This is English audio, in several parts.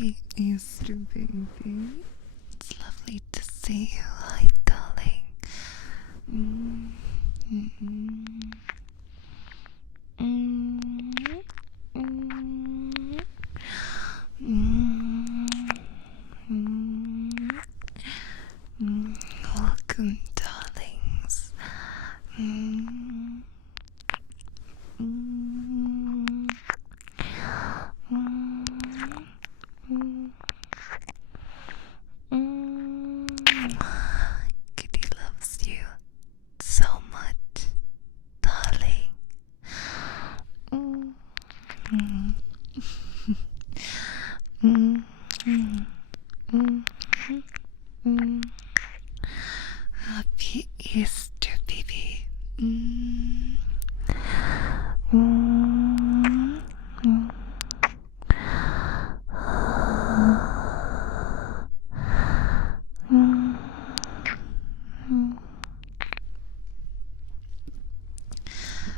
Happy Easter, baby. It's lovely to see you. Hi, darling. Welcome, darlings. Kitty loves you so much, darling. Happy Easter, baby.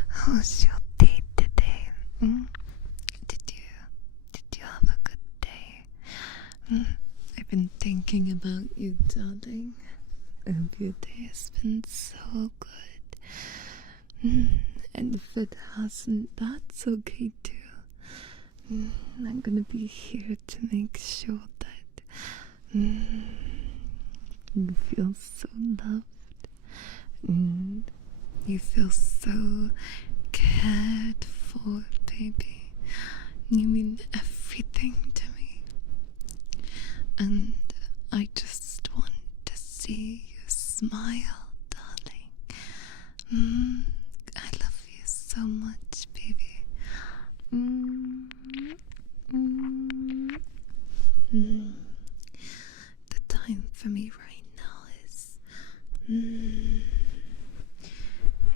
How's your day today? Did you have a good day? I've been thinking about you, darling. I hope your day has been so good. And if it hasn't, that's okay too. I'm gonna be here to make sure that you feel so loved. You feel so cared for, baby. You mean everything to me. And I just want to see you smile, darling. I love you so much, baby. The time for me right now is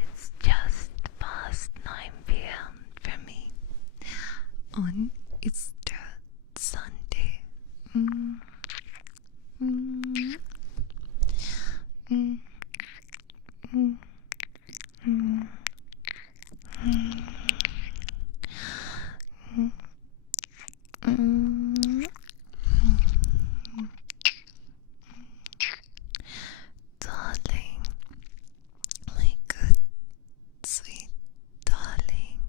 it's just past 9 p.m. for me on Easter Sunday. Darling, my good, sweet darling.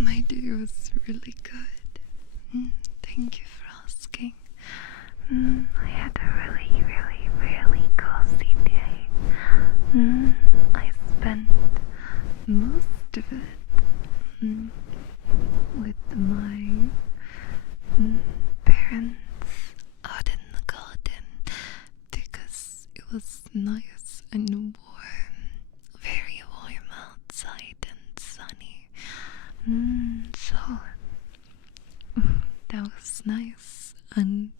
My day was really good. Thank you for asking. I had a really cozy day. I spent most of it with my parents out in the garden because it was nice and warm, very warm outside and sunny. So that was nice, and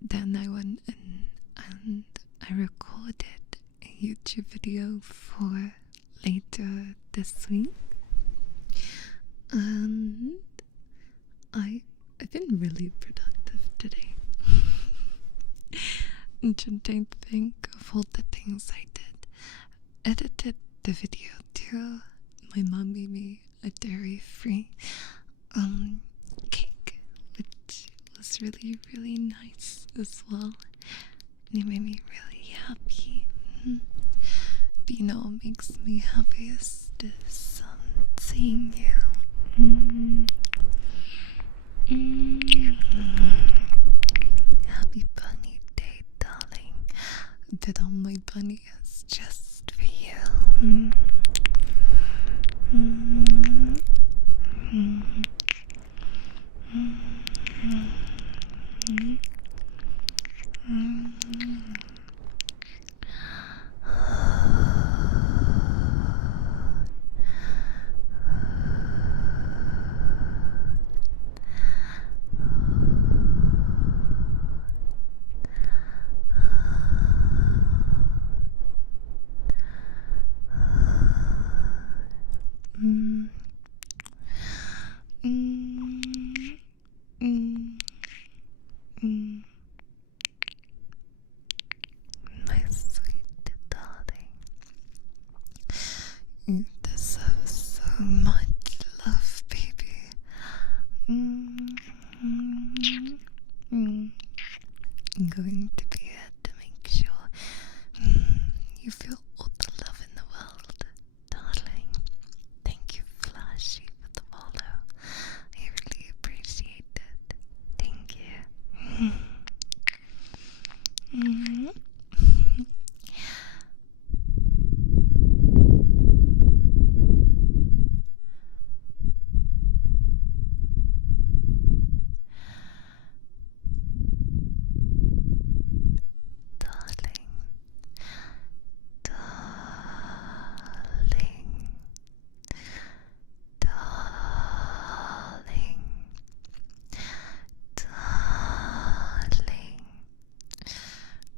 then I went in and I recorded a YouTube video for later this week, and I've been really productive today. I'm trying to think of all the things I did. Edited the video too. My mom made me a dairy-free cake, which was really nice as well, and it made me really happy. But you know what makes me happiest is seeing you. Happy bunny day, darling. Did all my bunnies just for you.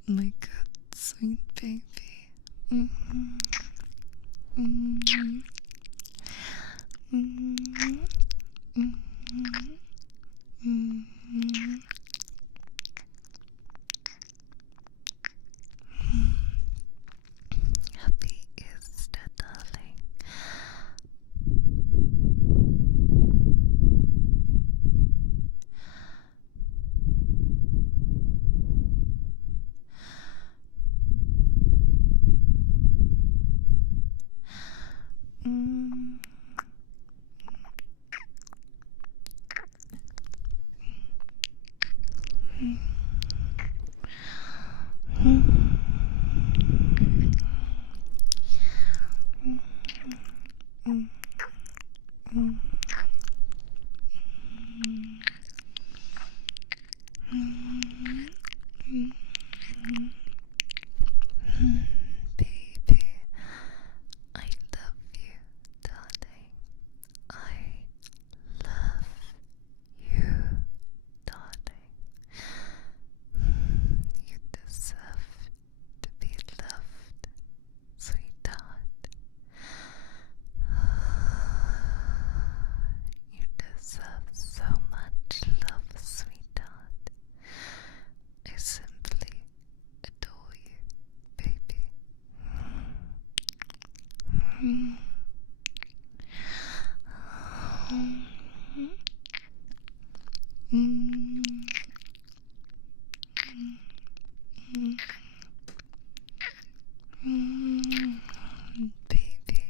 My good sweet baby. Mm-hmm. Mm-hmm. Mm-hmm. Mm-hmm. Mm-hmm. Happy Easter, darling. Mm. Baby, I love you, darling. I love you, darling. You deserve to be loved, sweetheart. You deserve so much love, sweetheart. I simply adore you, baby. Baby.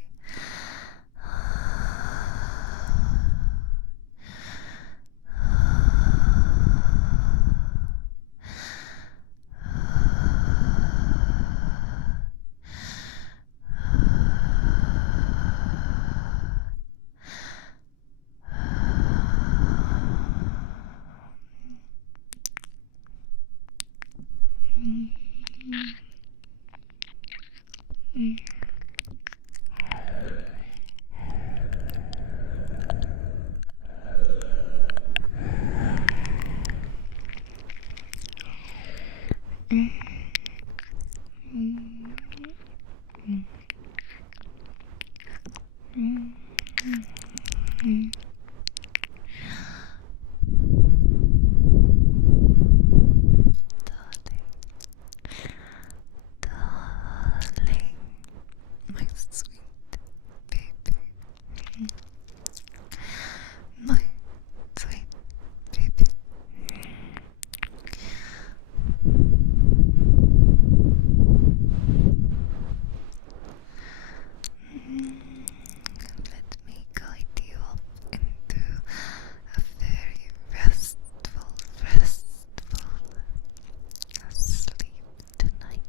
Darling, my sweet baby, my sweet baby. Let me guide you up into a very restful sleep tonight.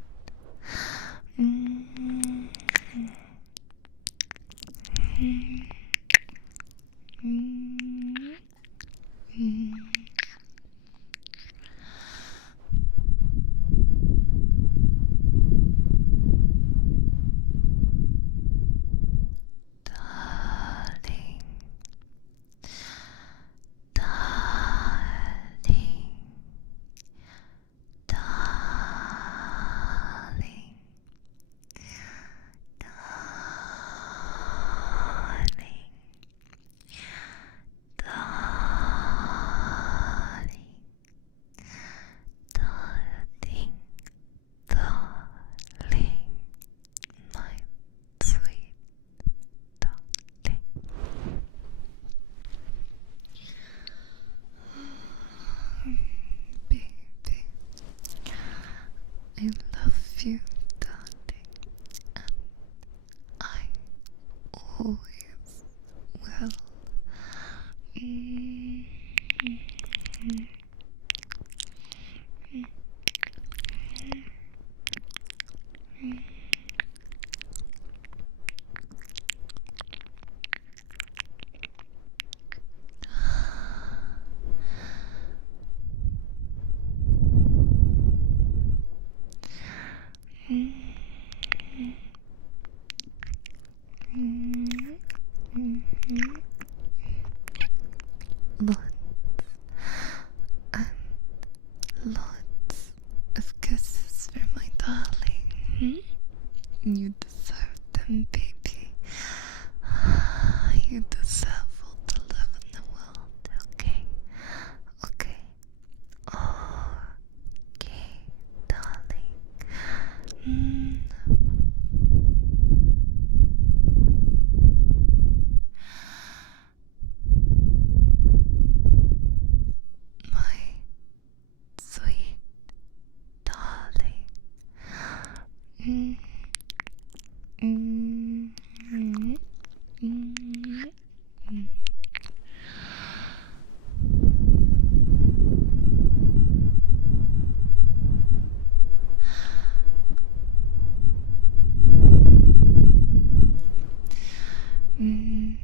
I'm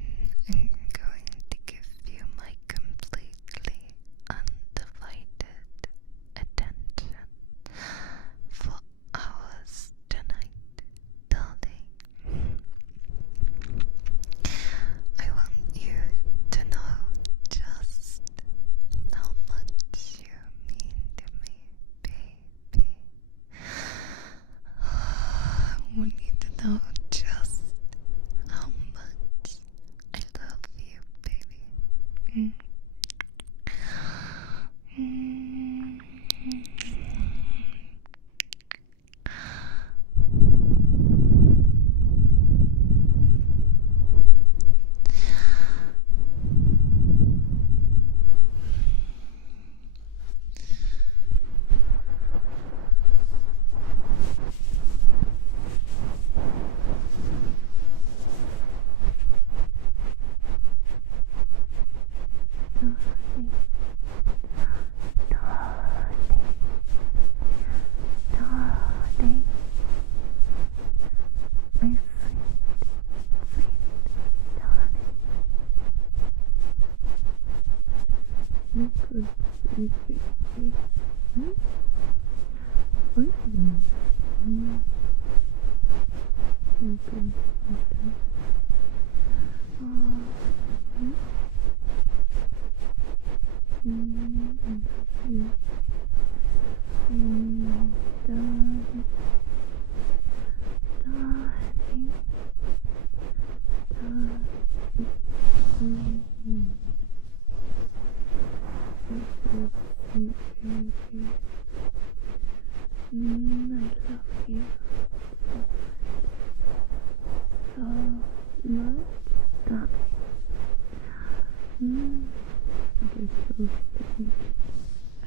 going to give you my completely undivided attention for hours tonight, darling. I want you to know just how much you mean to me, baby. I want you to know just how much I love you, baby.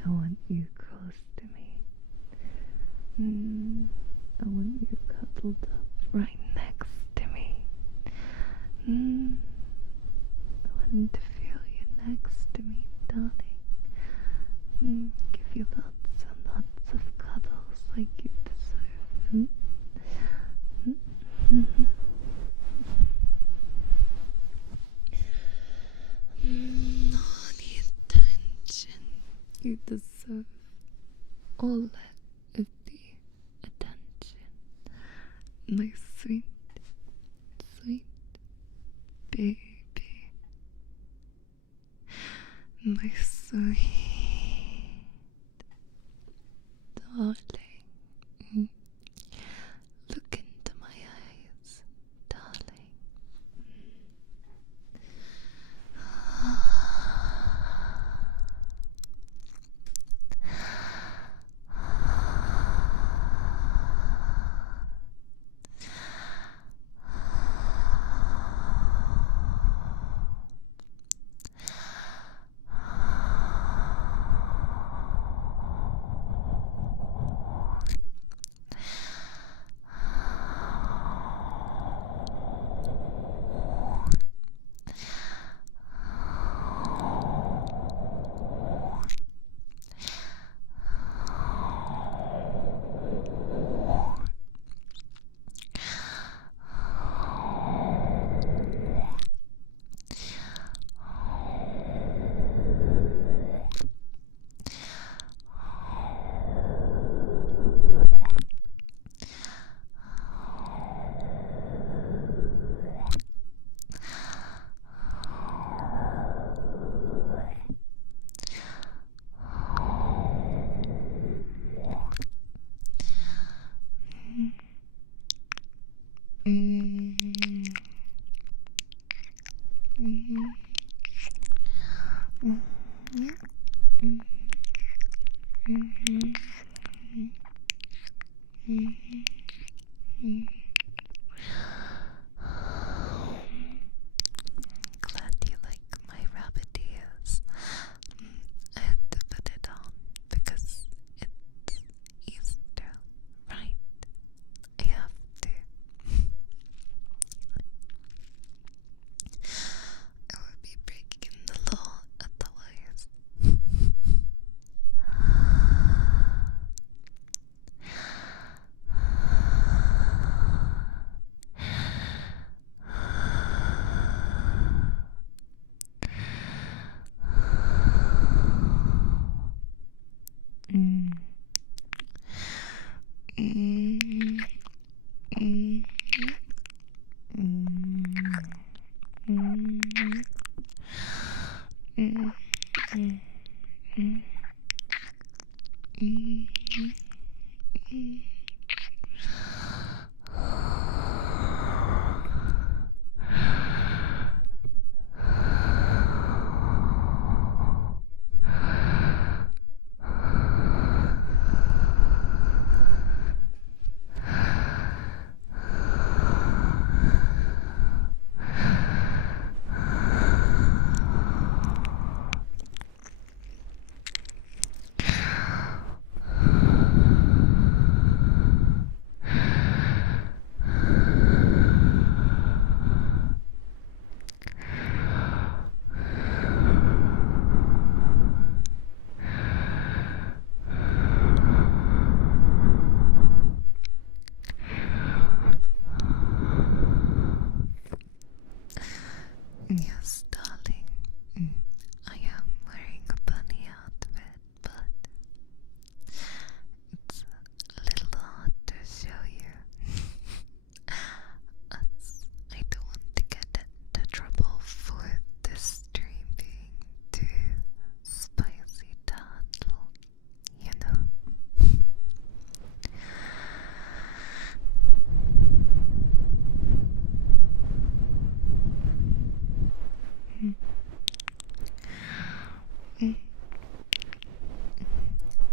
I want you close to me. I want you cuddled up right next to me. I want to feel you next to me, darling. Give you lots and lots of cuddles like you deserve. All the attention you deserve. All of the attention. My sweet, sweet baby. My sweet darling. Look into my eyes, darling. Glad you like my rabbit ears. I had to put it on because it's Easter, right? I have to. I would be breaking the law otherwise. Mm. Mm. Mm. Mm. Yes, darling. I am wearing a bunny outfit, but it's a little hard to show you. As I don't want to get into trouble for this stream being too spicy to handle, you know.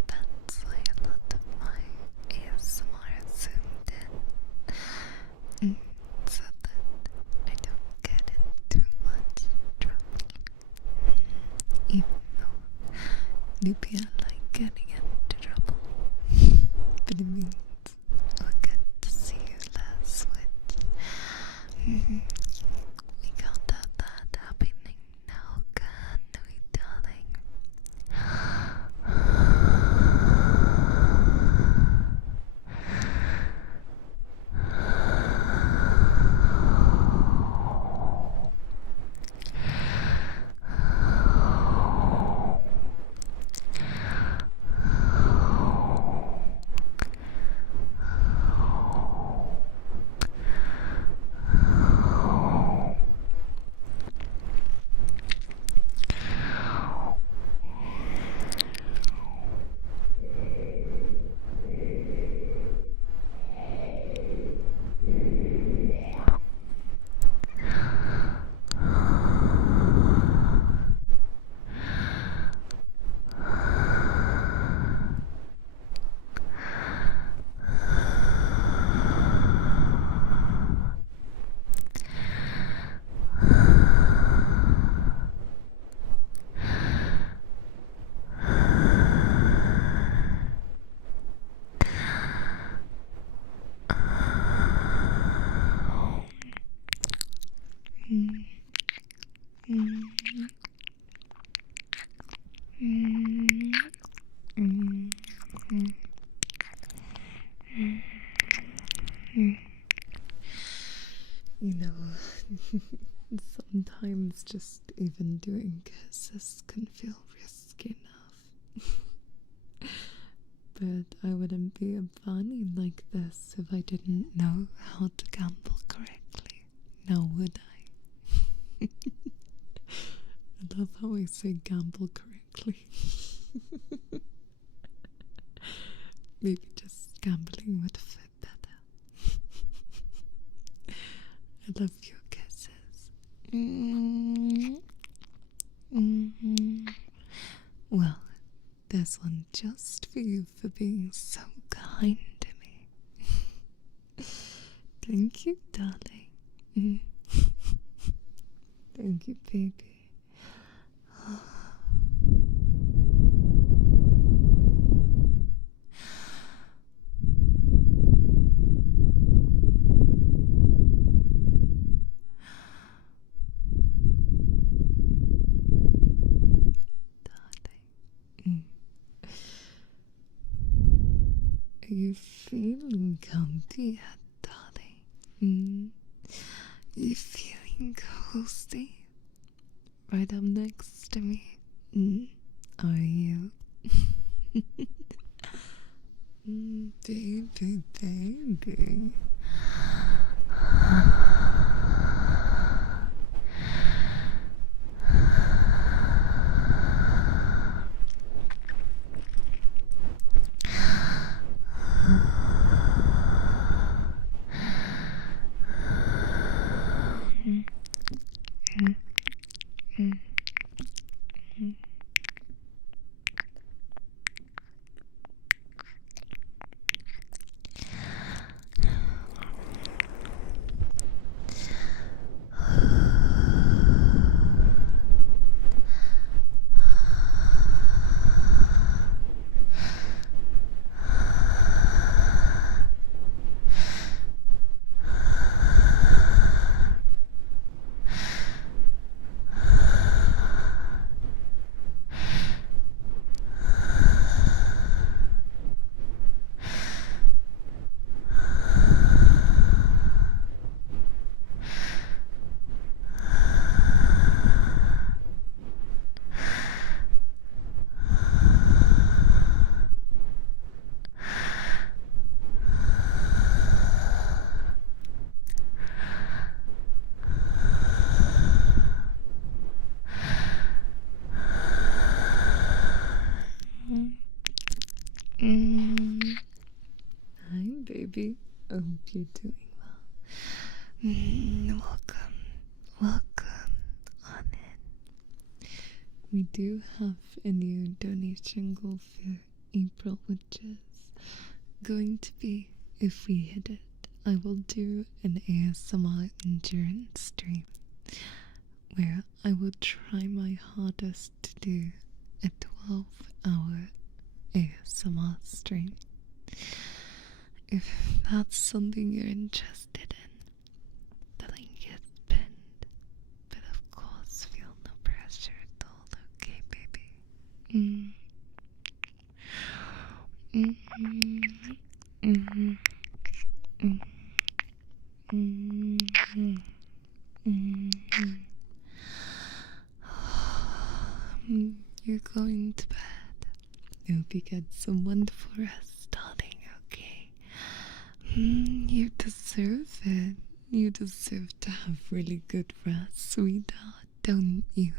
That's why a lot of my ASMR is zoomed in, so that I don't get in too much trouble. Even though maybe I like getting into trouble, but it means I'll get to see you less, which we can't have that happening now, can we, darling? You know, sometimes just even doing kisses can feel risky enough. But I wouldn't be a bunny like this if I didn't know how to gamble correctly. Now would I? I love how I say gamble correctly. Maybe just gambling would fit better. I love your kisses. Well, there's one just for you for being so kind to me. Thank you, darling. Thank you, baby. Are you feeling comfy yet, darling? You feeling cozy? Right up next to me? Are you? Baby, baby. Mm. Mm. Hi, baby. I hope you're doing well. Welcome on in. We do have a new donation goal for April, which is going to be, if we hit it, I will do an ASMR endurance stream where I will try my hardest to do a 12-hour ASMR stream. If that's something you're interested in, the link is pinned. But of course, feel no pressure at all, okay, baby? You're going to bed. Hope you get some wonderful rest, darling, okay? You deserve it. You deserve to have really good rest, sweetheart, don't you?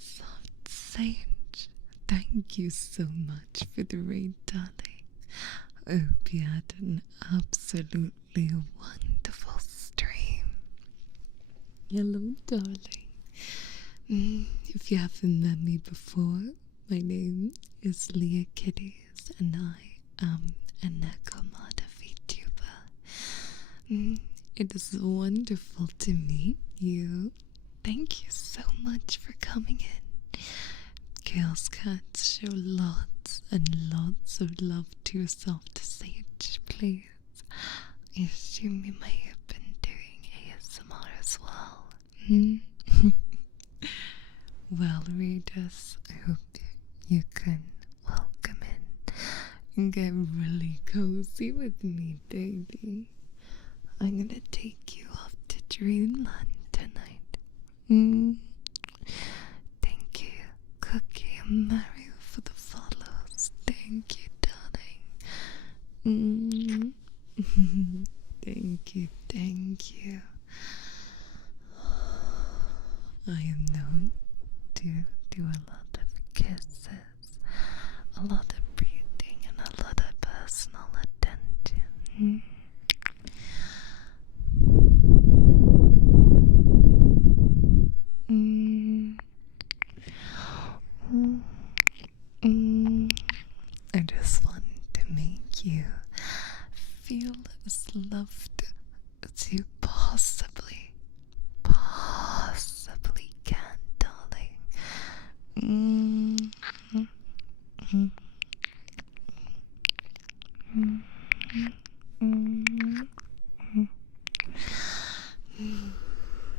Soft Sage, thank you so much for the raid, darling. Hope you had an absolutely wonderful stream. Hello, darling. If you haven't met me before, my name is Leahkitties, and I am a Nekomata VTuber. It is wonderful to meet you. Thank you so much for coming in. Girls cats, show lots and lots of love to yourself to Sage, please. I assume you may have been doing ASMR as well. Well, readers, I hope you can welcome in and get really cozy with me, baby. I'm gonna take you off to Dreamland tonight. Thank you, Cookie and Mario, for the follows. Thank you, darling. Thank you. I am known to do a lot of kisses, a lot of breathing, and a lot of personal attention. I just want to make you feel as loved as you possibly can, darling.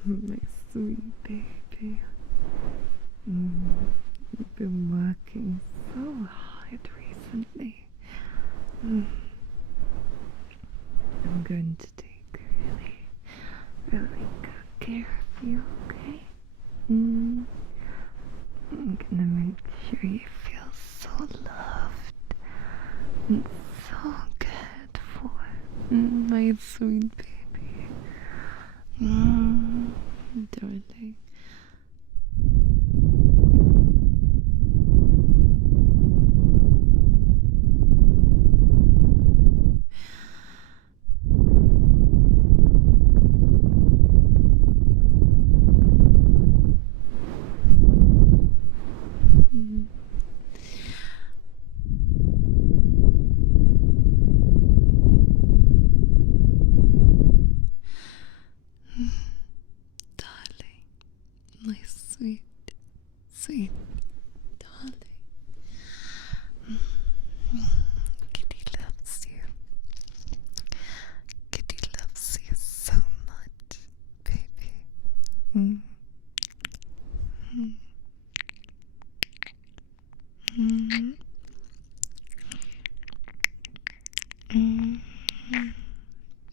My sweet baby. You've been working so hard recently. I'm going to take really good care of you, okay? I'm gonna make sure you feel so loved and so cared for, my sweet baby. Darling. sweet, sweet darling. Kitty loves you. Kitty loves you so much, baby. Mm. Mm. Mm. Mm.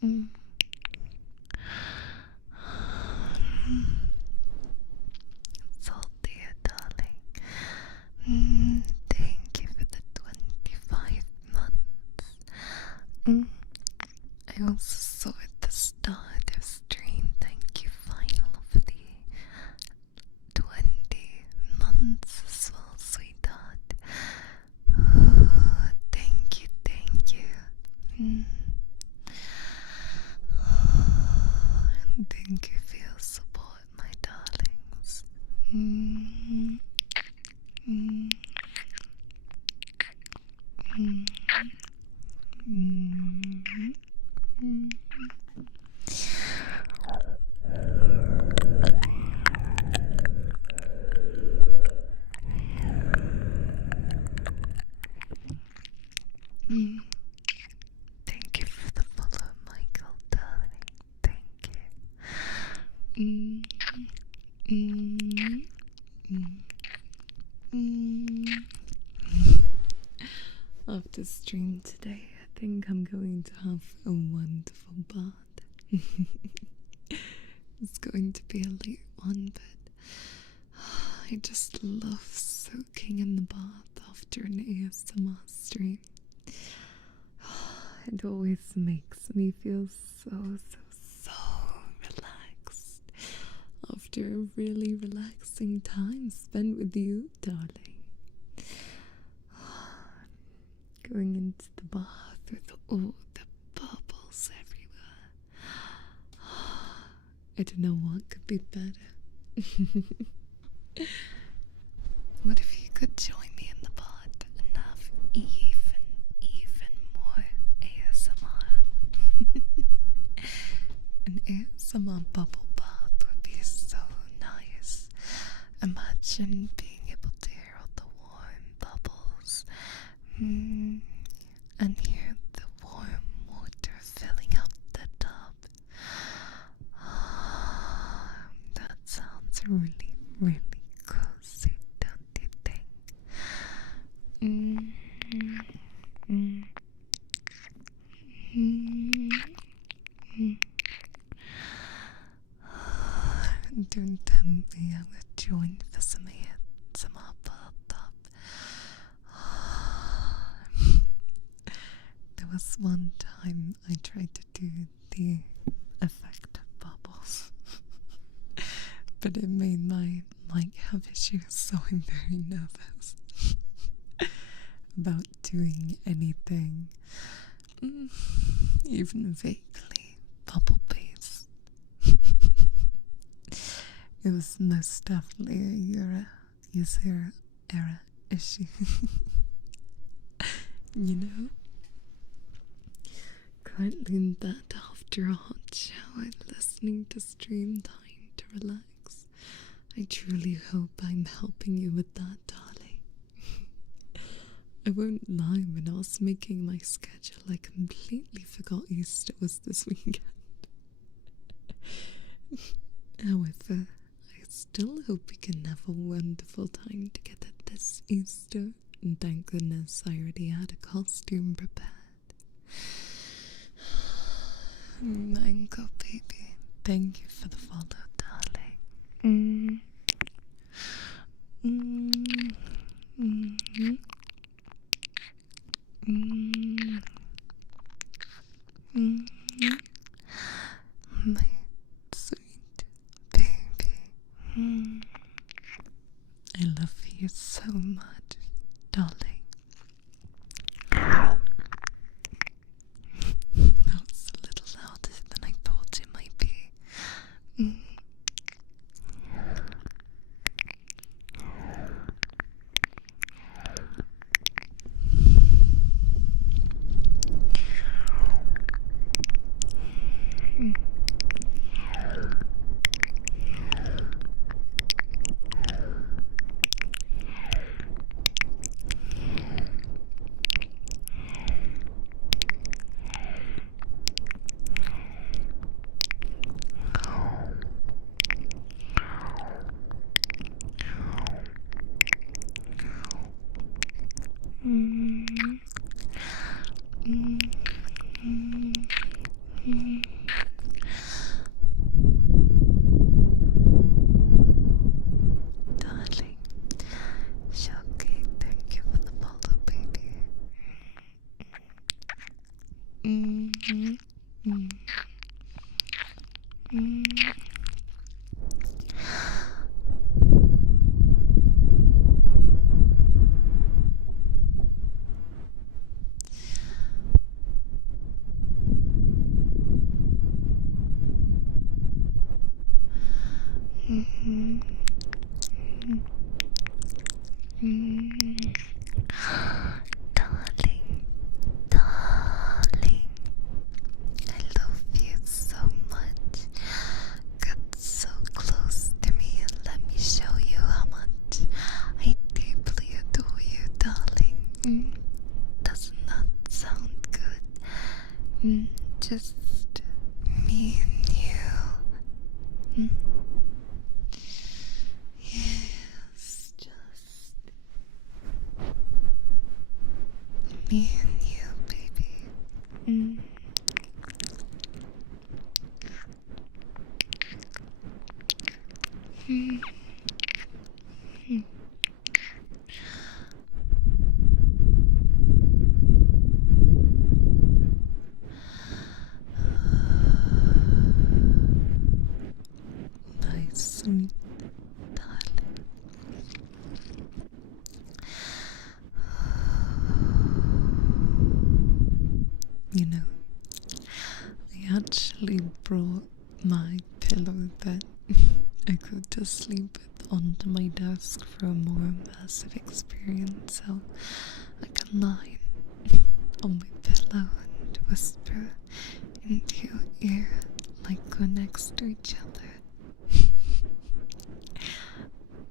Mm. Salty, darling. Thank you for the 25 months. I also saw at the start of stream. Thank you, Final, for the 20 months as well, sweetheart. Thank you, thank you. Thank you for your support, my darlings. Thank you for the follow, Michael, darling. Thank you. After stream today, I think I'm going to have a wonderful bath. It's going to be a late one, but I just love soaking in the bath after an ASMR stream. It always makes me feel so relaxed after a really relaxing time spent with you, darling. Going into the bath with all the bubbles everywhere. I don't know what could be better. What if you could join me in the bath and have even more ASMR? An ASMR bubble bath would be so nice. Imagine being able to hear all the warm bubbles and hear the warm water filling up the tub. That sounds really, really cozy, don't you think? Don't tempt me, I would join for some bathtub. There was one time I tried to do the effect of bubbles, but it made my mic have issues, so I'm very nervous about doing anything, even vaguely bubble-based. It was most definitely a user error issue. You know? Currently in bed after a hot shower, listening to stream time to relax. I truly hope I'm helping you with that, darling. I won't lie, when I was making my schedule, I completely forgot Easter was this weekend. However, I still hope we can have a wonderful time together this Easter, and thank goodness I already had a costume prepared. Mango baby, thank you for the follow, darling. My sweet baby. I love you so much, darling. That was a little louder than I thought it might be. Mm-hmm. Darling, darling, I love you so much. Get so close to me and let me show you how much I deeply adore you, darling. Does not sound good. Just me and you. Yes, just me and you, baby. My sweet darling. You know, I actually brought my pillow that I could just sleep with onto my desk for a more immersive experience, so I can lie on my pillow and whisper into your ear like we're next to each other.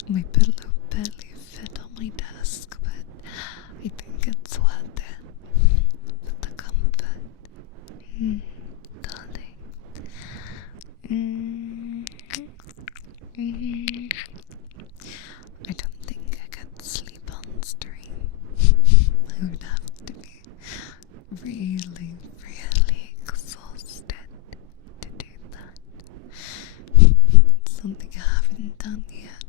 My pillow barely fit on my desk, but I think it's worth it for the comfort. Darling. I don't think I could sleep on stream. I would have to be really, really exhausted to do that. It's something I haven't done yet.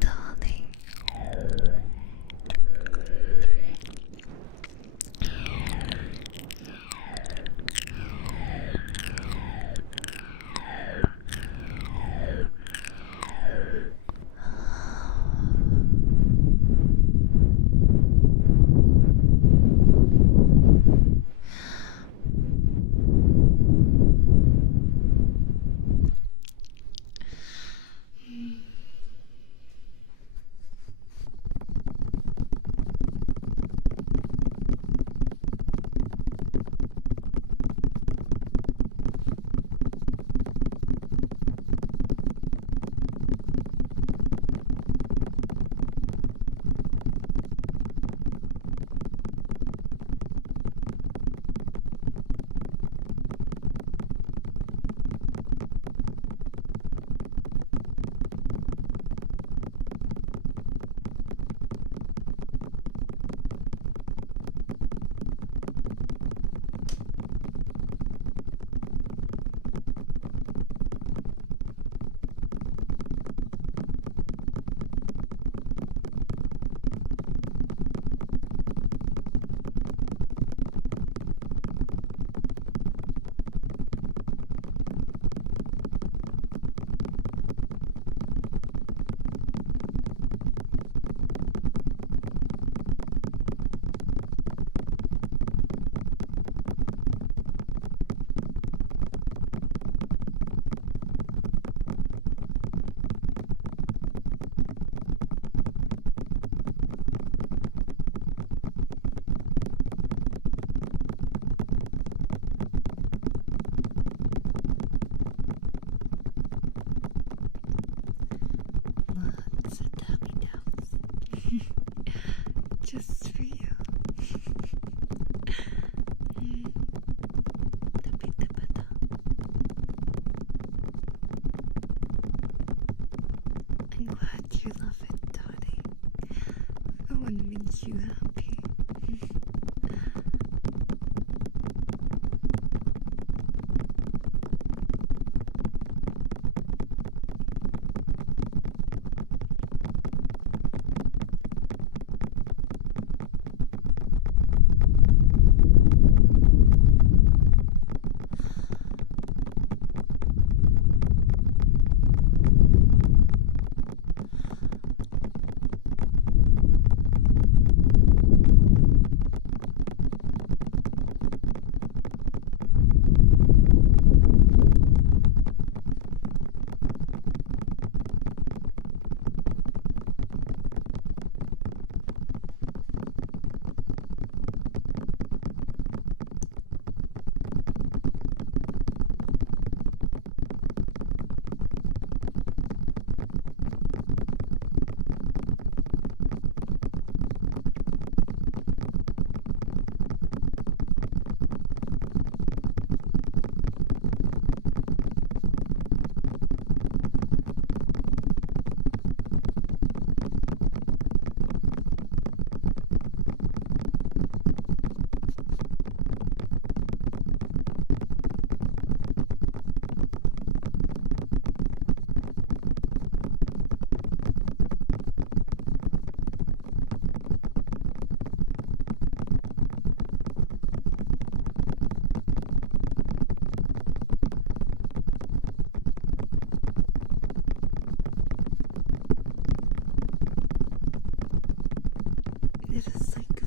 Darling. Just for you. I'm glad you love it, darling. I want to make you happy.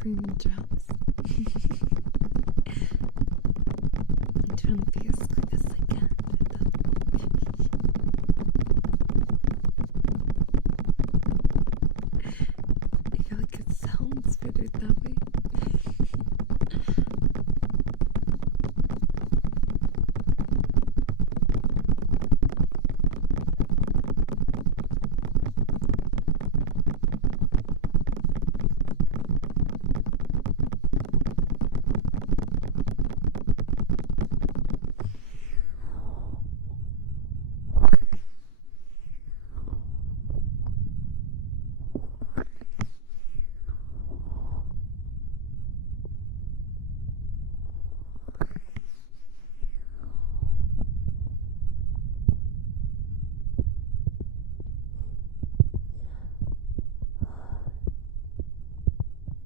raindrops. I'm trying to be as quick as I can with them. I feel like it sounds better that way.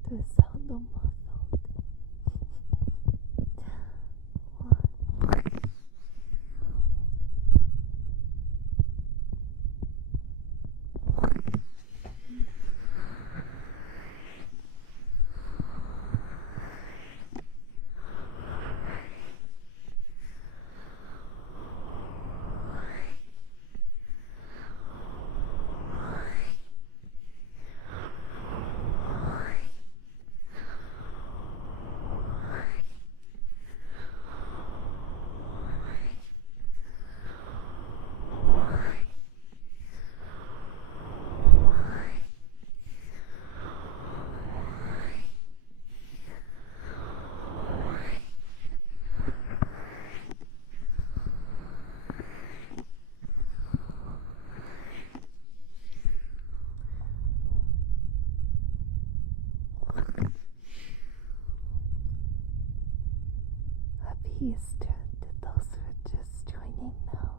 The sound of muffled. Peace to those who are just joining now.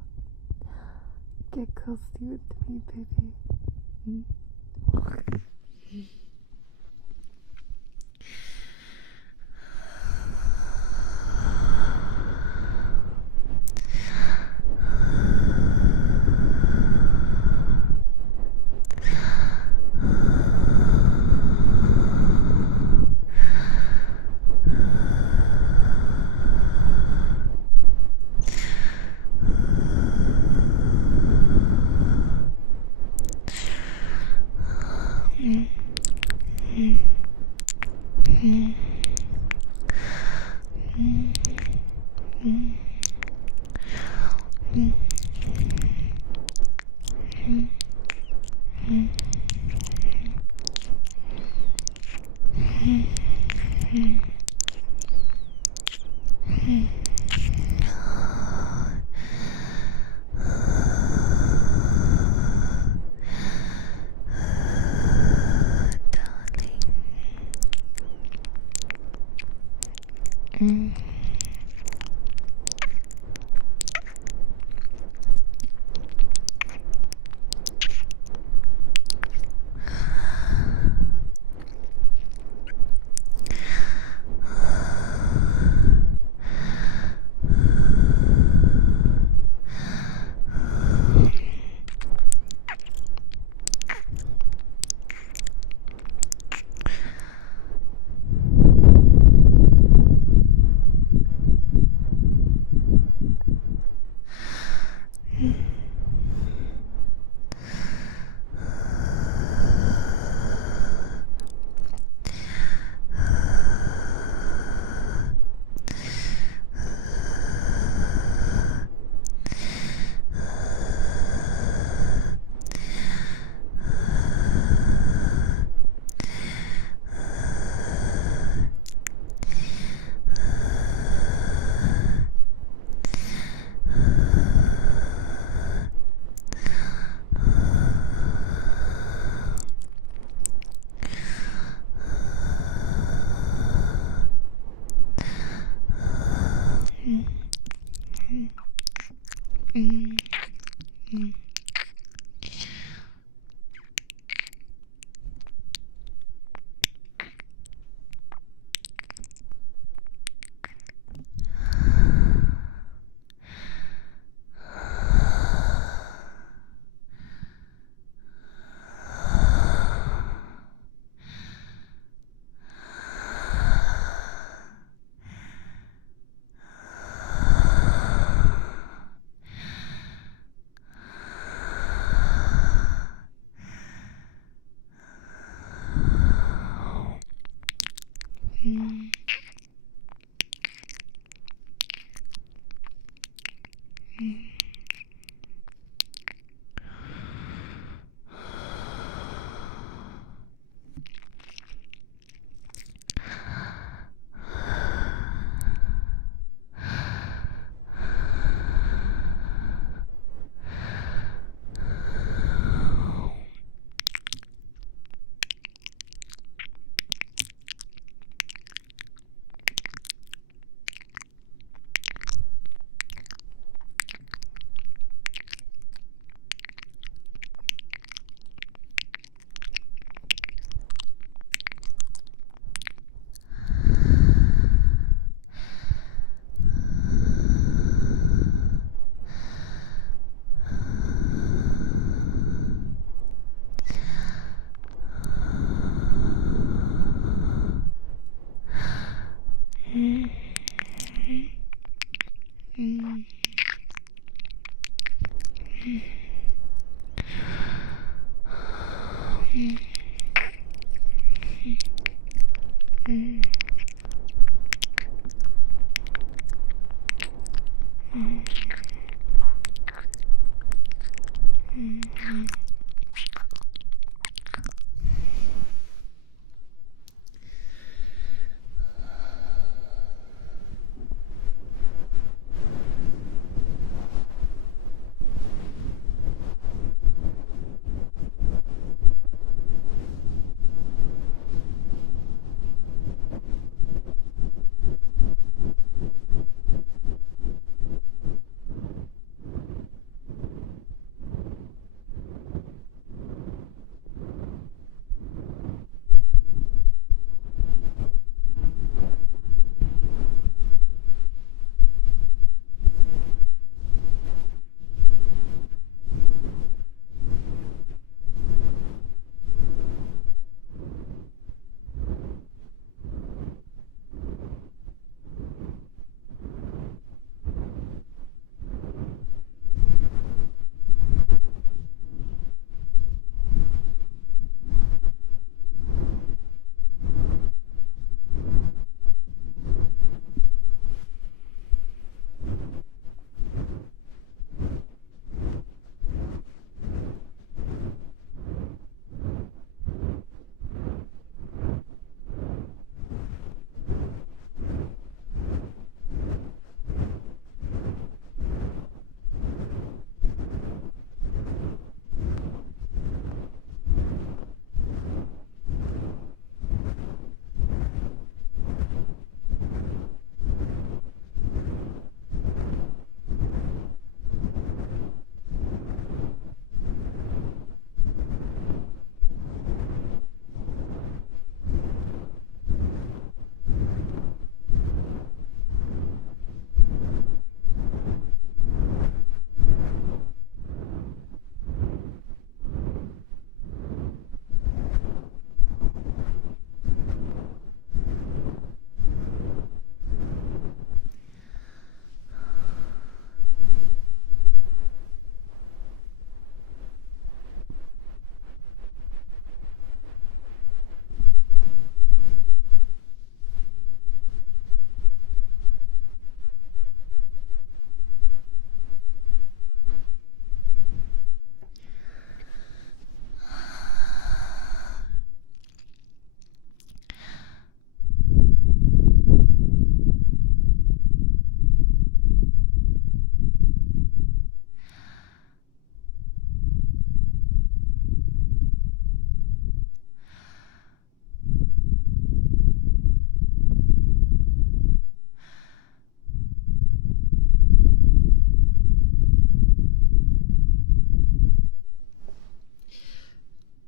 Get cozy with me, baby.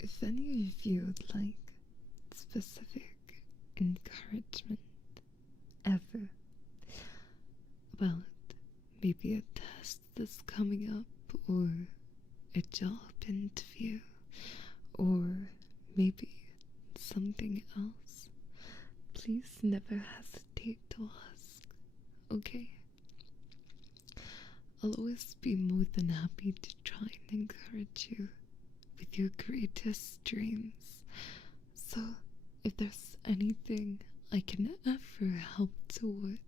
If any of you would like specific encouragement ever about maybe a test that's coming up, or a job interview, or maybe something else, please never hesitate to ask, okay? I'll always be more than happy to try and encourage you with your greatest dreams. So, if there's anything I can ever help toward,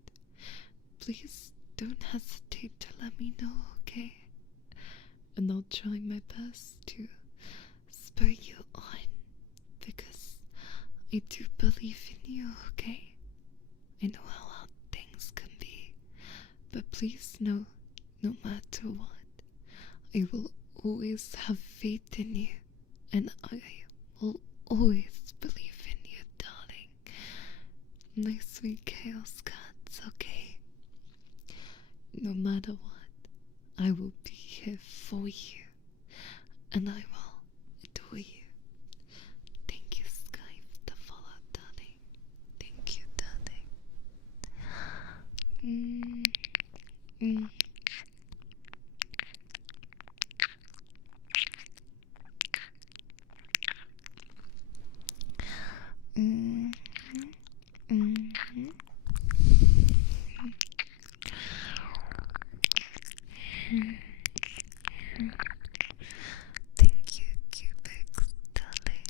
please don't hesitate hesitate to let me know, okay? And I'll try my best to spur you on, because I do believe in you, okay? I know how hard things can be, but please know, no matter what, I will always have faith in you, and I will always believe in you, darling. My sweet chaos cats, okay? No matter what, I will be here for you, and I will adore you. Thank you, Sky, for the follow, darling. Thank you, darling. Thank you, Cubics, darling.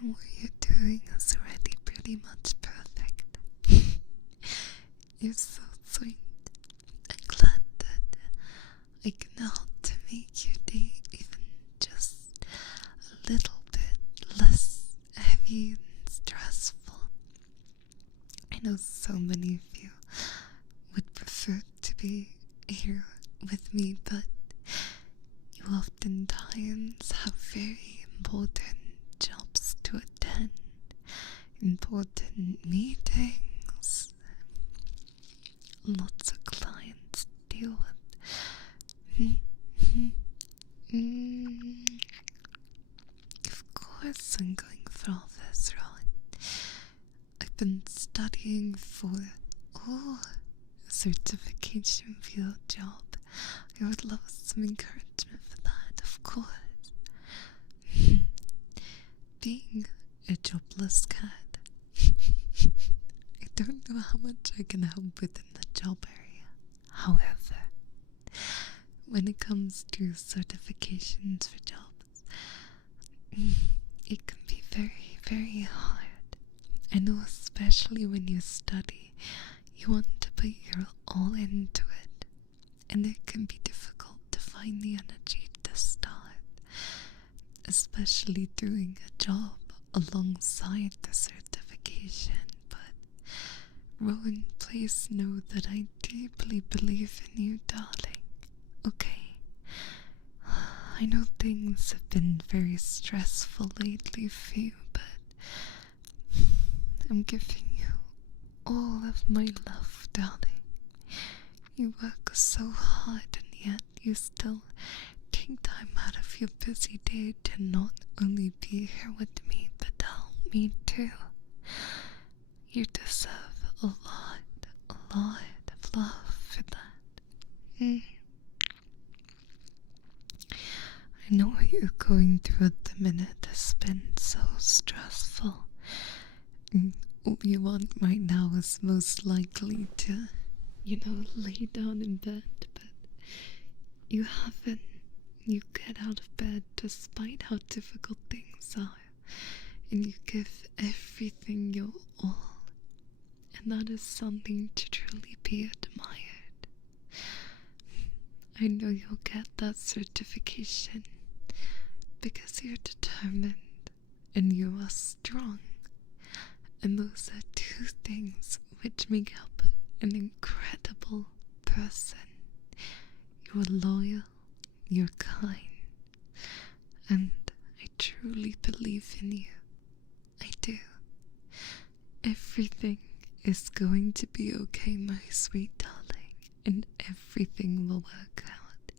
What you're doing is already pretty much perfect. You're so sweet. I'm glad that I can help to make your day even just a little bit less heavy and stressful. I know so many of you would prefer to be here with me, but you oftentimes have very important jobs to attend, important meetings, lots of clients to deal with. Of course I'm going for all this, right? I've been studying for a certification for your job. I would love some encouragement for that, of course. Being a jobless cat, I don't know how much I can help with in the job area. However, when it comes to certifications for jobs, it can be very, very hard. I know, especially when you study, you want to put your all into it, and it can be difficult to find the energy to start, especially doing a job alongside the certification. But Rowan, please know that I deeply believe in you, darling. Okay, I know things have been very stressful lately for you, but I'm giving you all of my love, darling. You work so hard, and yet you still take time out of your busy day to not only be here with me, but to help me too. You deserve a lot of love for that. I know what you're going through at the minute has been so stressful. All you want right now is most likely to, lay down in bed, but you haven't. You get out of bed despite how difficult things are, and you give everything your all, and that is something to truly be admired. I know you'll get that certification because you're determined and you are strong, and those are two things which make up an incredible person. You're loyal, you're kind, and I truly believe in you. I do. Everything is going to be okay, my sweet darling, and everything will work out.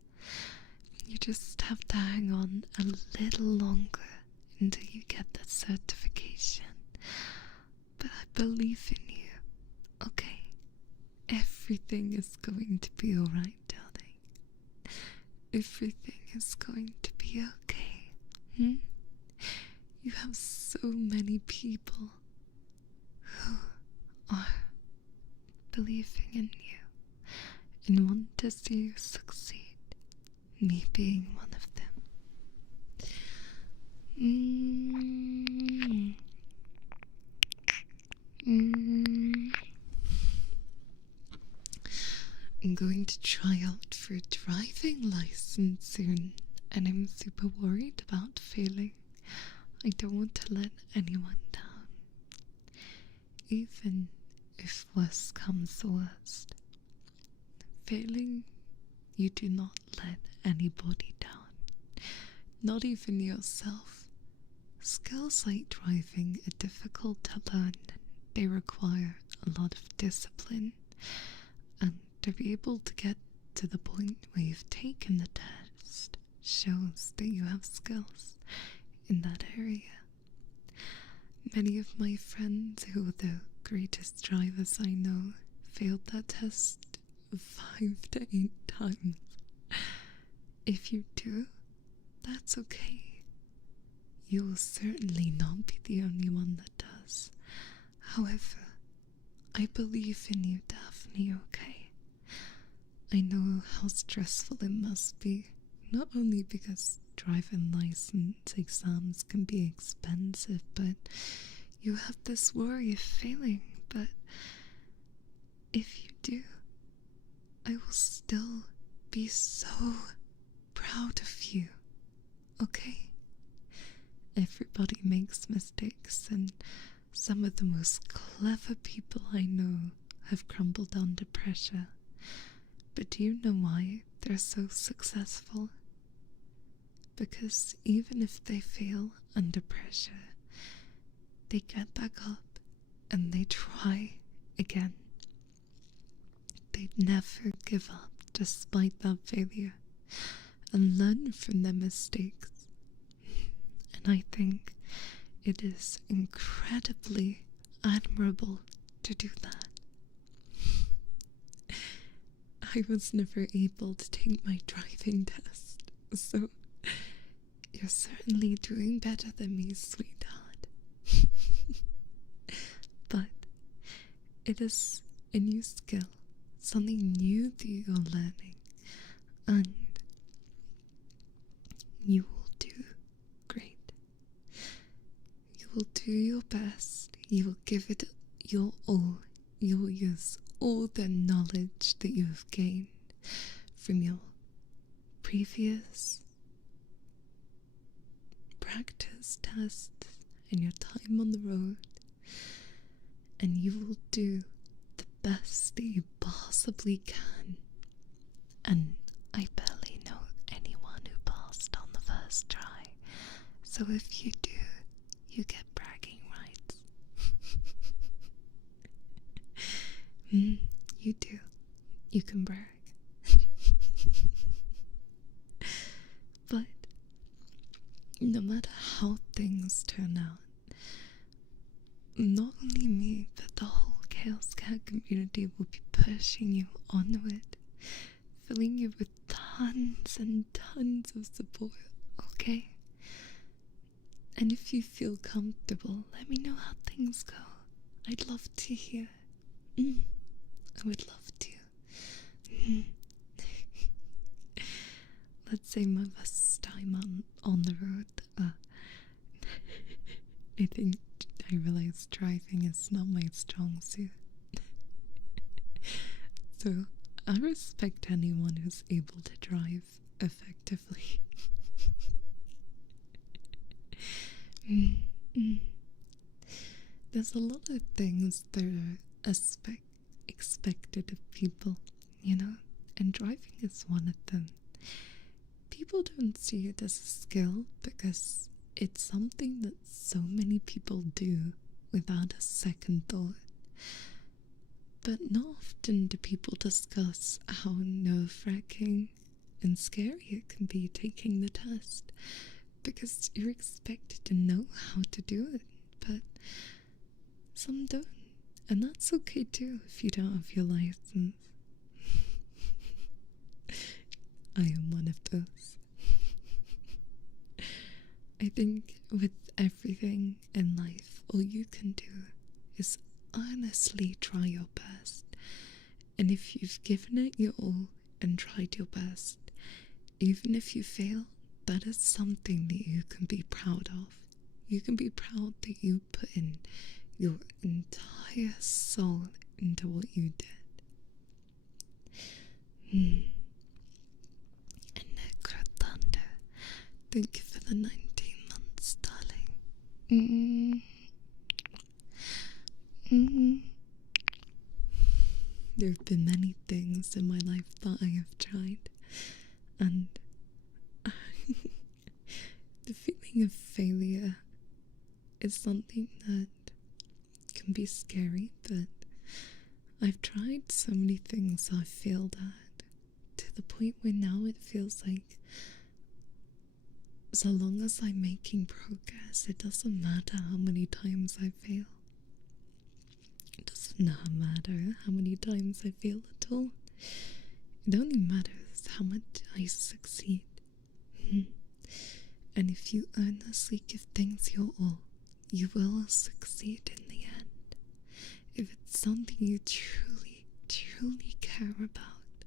You just have to hang on a little longer until you get that certification. But I believe in you, okay? Everything is going to be alright, darling. Everything is going to be okay. You have so many people who are believing in you and want to see you succeed, me being one of them. going to try out for a driving license soon, and I'm super worried about failing. I don't want to let anyone down. Even if worst comes to worst, failing, you do not let anybody down, not even yourself. Skills like driving are difficult to learn. They require a lot of discipline, and to be able to get to the point where you've taken the test shows that you have skills in that area. Many of my friends who are the greatest drivers I know failed that test 5 to 8 times. If you do, that's okay. You will certainly not be the only one that does. However, I believe in you, Daphne, okay? I know how stressful it must be, not only because driving license exams can be expensive, but you have this worry of failing. But if you do, I will still be so proud of you, okay? Everybody makes mistakes, and some of the most clever people I know have crumbled under pressure. But do you know why they're so successful? Because even if they fail under pressure, they get back up and they try again. They never give up despite that failure, and learn from their mistakes. And I think it is incredibly admirable to do that. I was never able to take my driving test, so you're certainly doing better than me, sweetheart. But it is a new skill, something new that you're learning, and you will do great. You will do your best, you will give it your all, you will use all the knowledge that you have gained from your previous practice tests and your time on the road, and you will do the best that you possibly can. And I barely know anyone who passed on the first try, so if you do, you get bragging rights. You do. You can brag. But no matter how things turn out, not only me, but the whole Chaos Cat community will be pushing you onward, filling you with tons and tons of support, okay? And if you feel comfortable, let me know how things go. I'd love to hear. I would love to. Let's say my first time on the road. I think I realized driving is not my strong suit. So I respect anyone who's able to drive effectively. There's a lot of things that are expected of people, you know, and driving is one of them. People don't see it as a skill because it's something that so many people do without a second thought. But not often do people discuss how nerve-wracking and scary it can be taking the test, because you're expected to know how to do it, but some don't, and that's okay too if you don't have your license. I am one of those. I think with everything in life, all you can do is honestly try your best. And if you've given it your all and tried your best, even if you fail, that is something that you can be proud of. You can be proud that you put in your entire soul into what you did. Mm. There have been many things in my life that I have tried, and the feeling of failure is something that can be scary, but I've tried so many things I've failed at, to the point where now it feels like so long as I'm making progress, it doesn't matter how many times I fail. It doesn't matter how many times I fail at all. It only matters how much I succeed. And if you earnestly give things your all, you will succeed in the end. If it's something you truly, truly care about,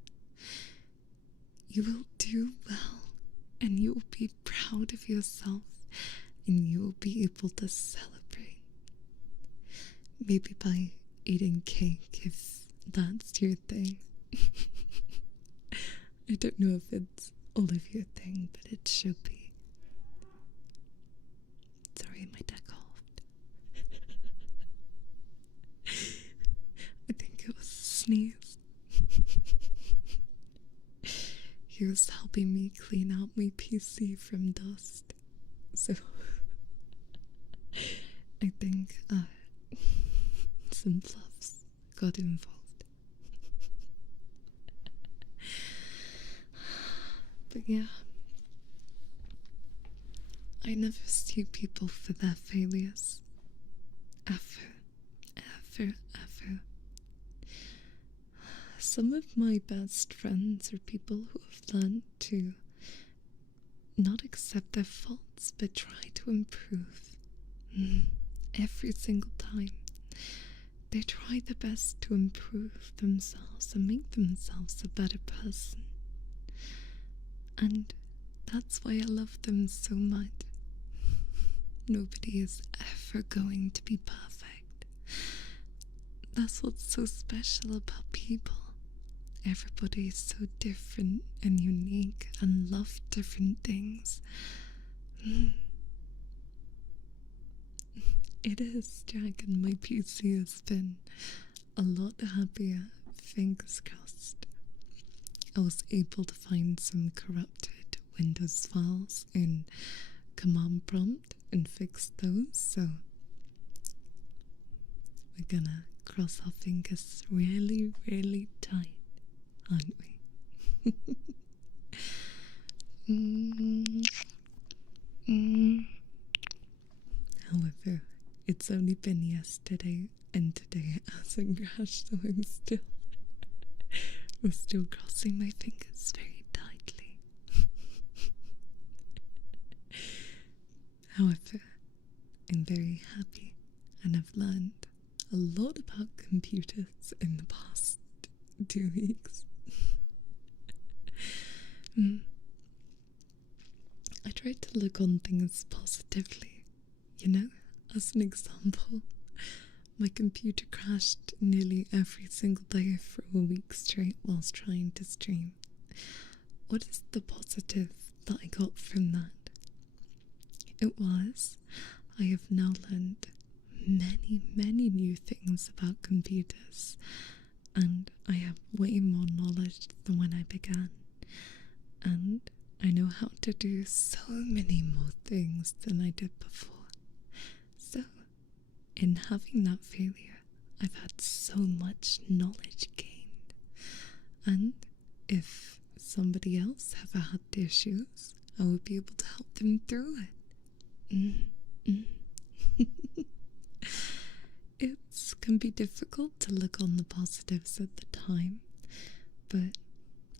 you will do well, and you will be proud of yourself, and you will be able to celebrate. Maybe by eating cake, if that's your thing. I don't know if it's all of your thing, but it should be. Sorry, my dad coughed. I think it was a sneeze. He was helping me clean out my PC from dust. So I think some fluffs got involved. But yeah, I never sue people for their failures. Ever. Some of my best friends are people who have learned to not accept their faults, but try to improve. Every single time. They try their best to improve themselves and make themselves a better person. And that's why I love them so much. Nobody is ever going to be perfect. That's what's so special about people. Everybody is so different and unique and love different things. It is, Jack, and my PC has been a lot happier, fingers crossed. I was able to find some corrupted Windows files in command prompt and fix those, so we're gonna cross our fingers really, really tight, aren't we? However, it's only been yesterday, and today it hasn't crashed, so we're still crossing my fingers very tightly. However, I'm very happy, and I've learned a lot about computers in the past 2 weeks. I tried to look on things positively. You know, as an example, my computer crashed nearly every single day for a week straight whilst trying to stream. What is the positive that I got from that? It was, I have now learned many, many new things about computers, and I have way more knowledge than when I began, and I know how to do so many more things than I did before. So, in having that failure, I've had so much knowledge gained, and if somebody else ever had issues, I would be able to help them through it. It can be difficult to look on the positives at the time, but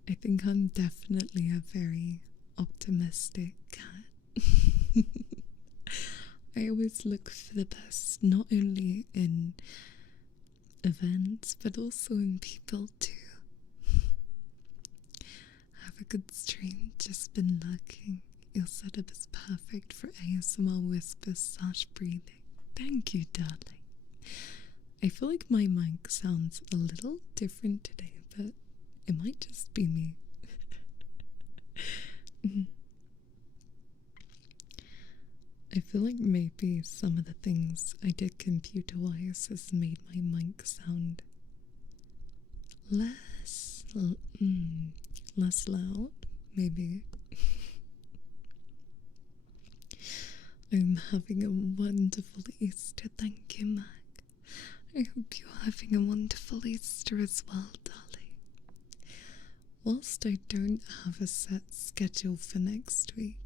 I think I'm definitely a very optimistic cat. I always look for the best, not only in events, but also in people too. Have a good stream, just been lurking. Your setup is perfect for ASMR whispers / breathing. Thank you, darling. I feel like my mic sounds a little different today, but it might just be me. I feel like maybe some of the things I did computer-wise has made my mic sound less loud, maybe. I'm having a wonderful Easter, thank you, Mac. I hope you're having a wonderful Easter as well, darling. Whilst I don't have a set schedule for next week,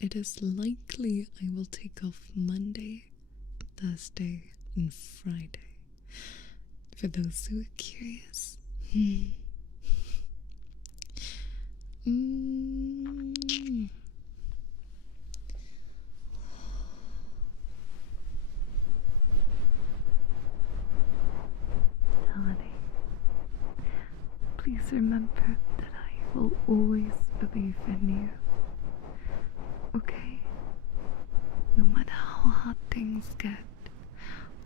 it is likely I will take off Monday, Thursday, and Friday. For those who are curious. Darling, please remember that I will always believe in you. Okay? No matter how hard things get,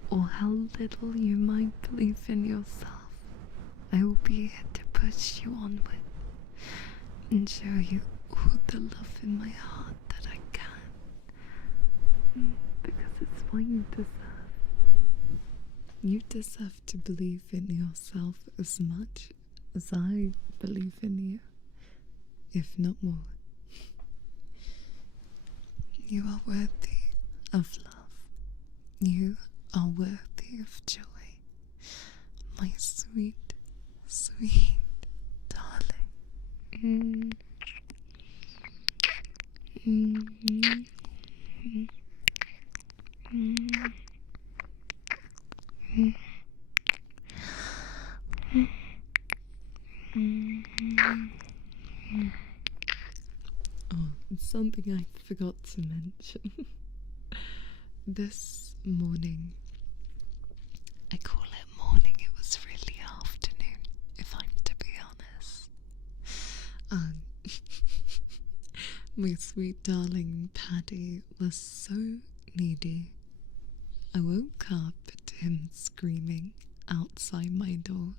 or how little you might believe in yourself, I will be here to push you onward and show you all the love in my heart that I can. Because it's what you deserve. You deserve to believe in yourself as much as I believe in you, if not more. You are worthy of love. You are worthy of joy. My sweet, sweet darling. Oh, something I forgot to mention. This morning, I call it morning, it was really afternoon, if I'm to be honest. My sweet darling Paddy was so needy. I woke up to him screaming outside my door.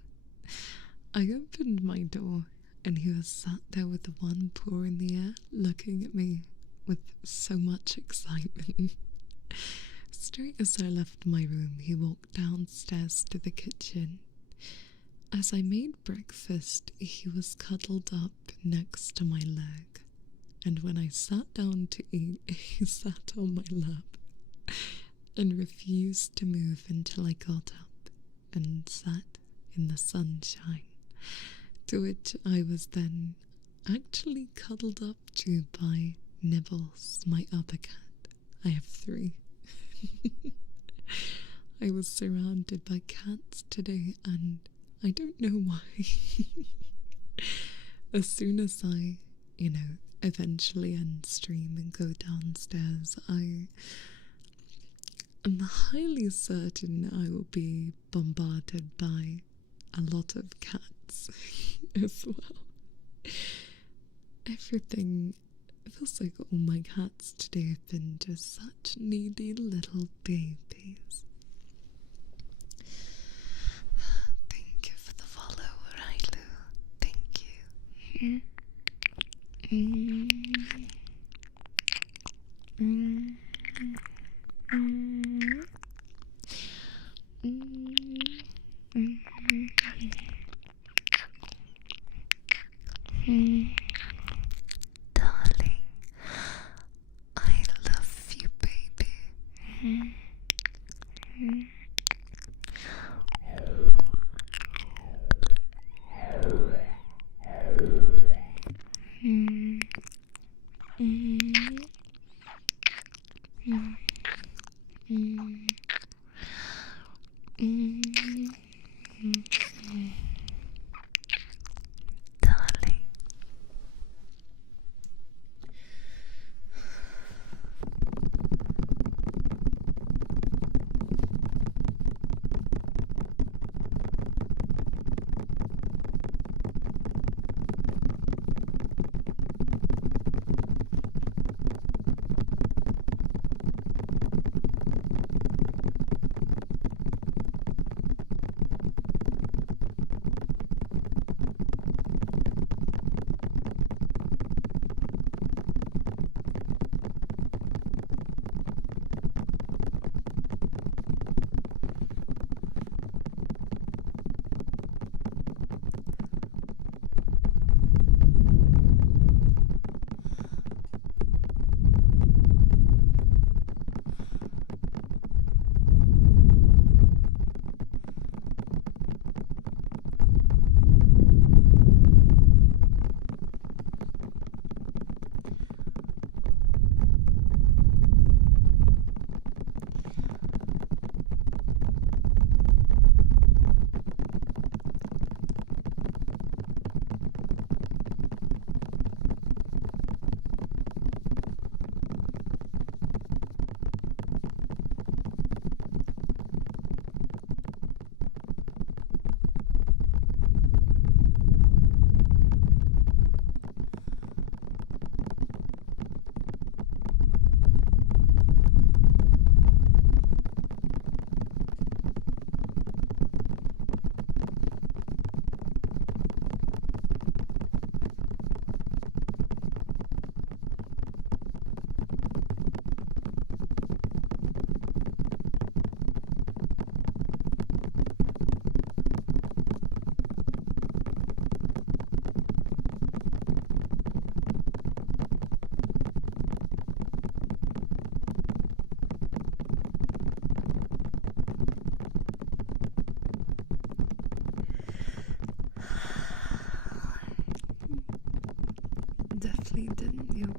I opened my door and he was sat there with one paw in the air, looking at me with so much excitement. Straight as I left my room, he walked downstairs to the kitchen. As I made breakfast, he was cuddled up next to my leg, and when I sat down to eat, he sat on my lap and refused to move until I got up and sat in the sunshine, to which I was then actually cuddled up to by Nibbles, my other cat. I have 3. I was surrounded by cats today, and I don't know why. As soon as I, eventually end stream and go downstairs, I am highly certain I will be bombarded by a lot of cats as well. Everything, it feels like all my cats today have been just such needy little babies. Thank you for the follow, Railu. Thank you. Darling, I love you, baby. Darling. quickly, didn't you?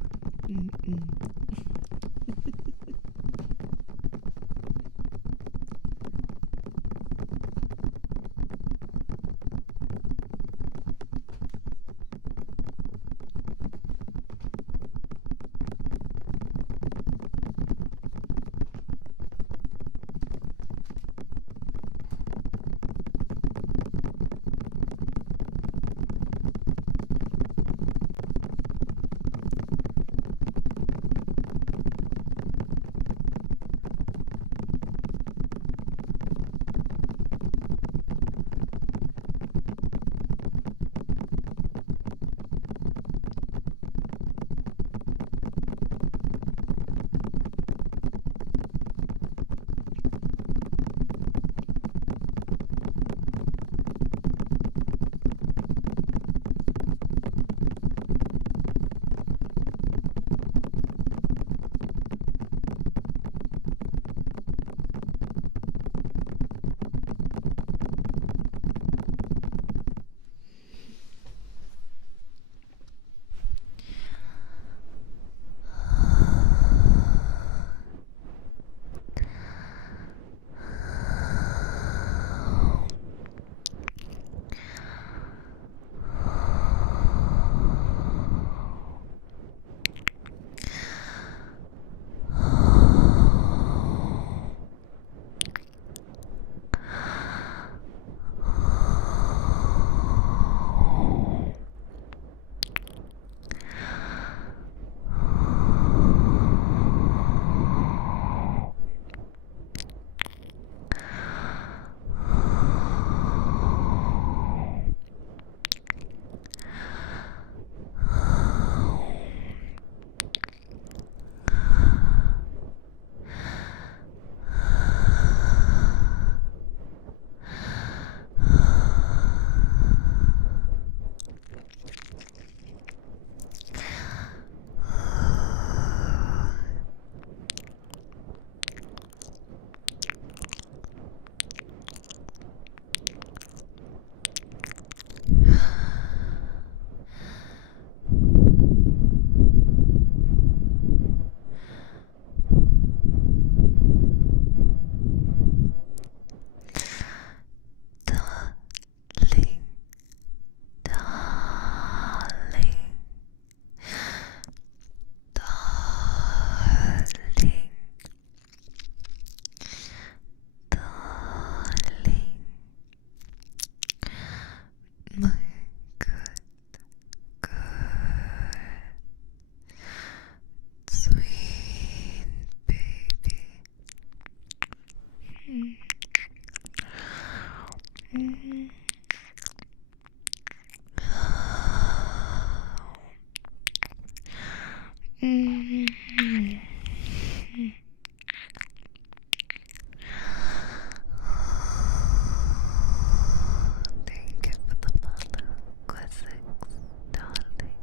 Thank you for the follow, classics, darling.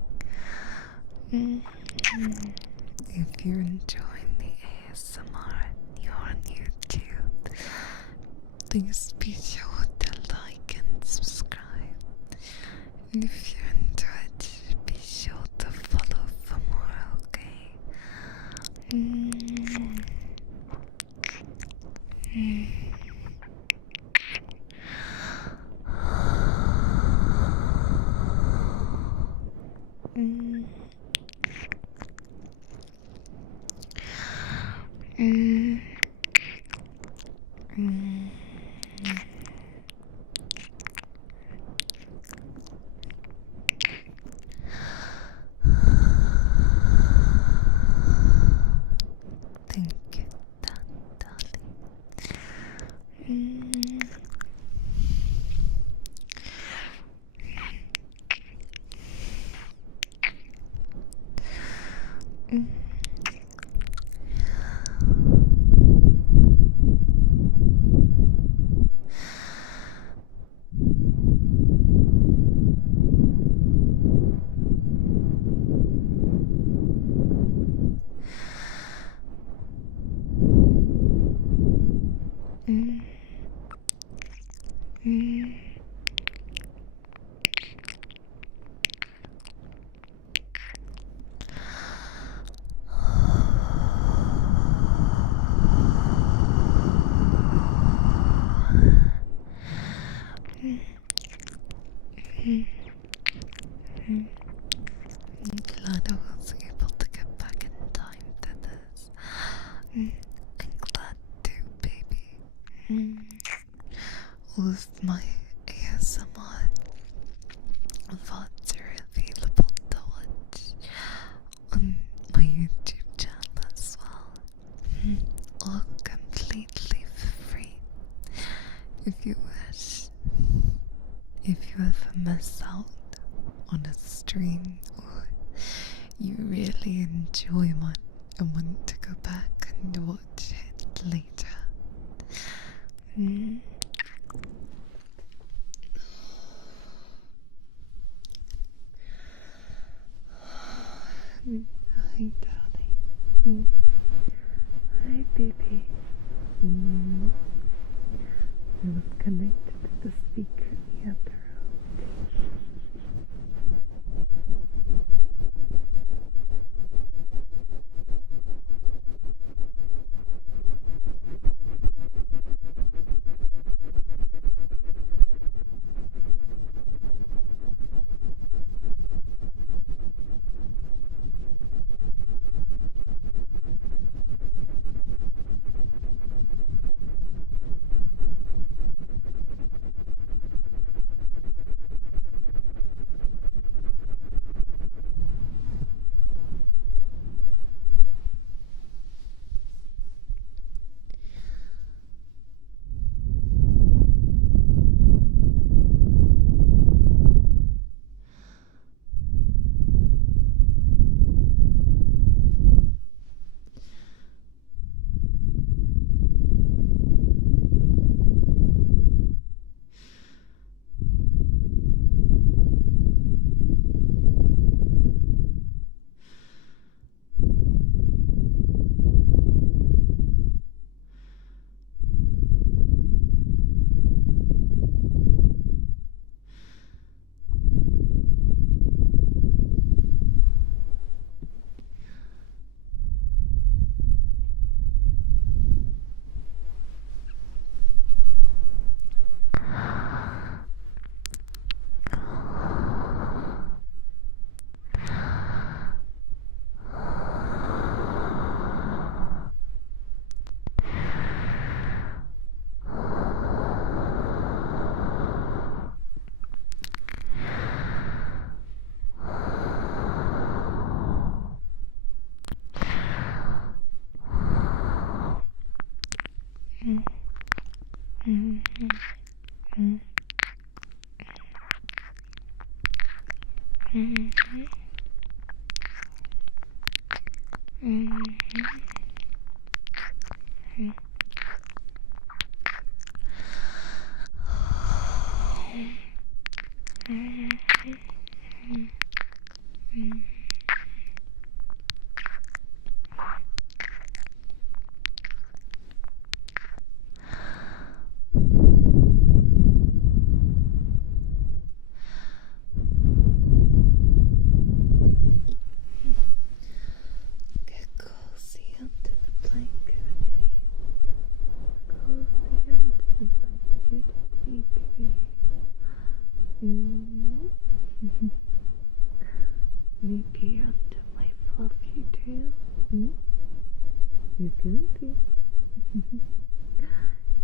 If you're enjoying the ASMR and you're on YouTube, please be sure to like and subscribe. And if you're on Twitch, be sure to follow for more, okay? Thank you, darling. I'm glad I was able to get back in time to this. I'm glad too, baby. All of my ASMR VODs are available to watch on my YouTube channel as well. All completely free. If you wish. If you ever miss out on a stream or you really enjoy one and want to go back and watch it later. Hi, darling. Hi, baby. I was connected to the speaker in the other room. Maybe under my fluffy tail. You guilty.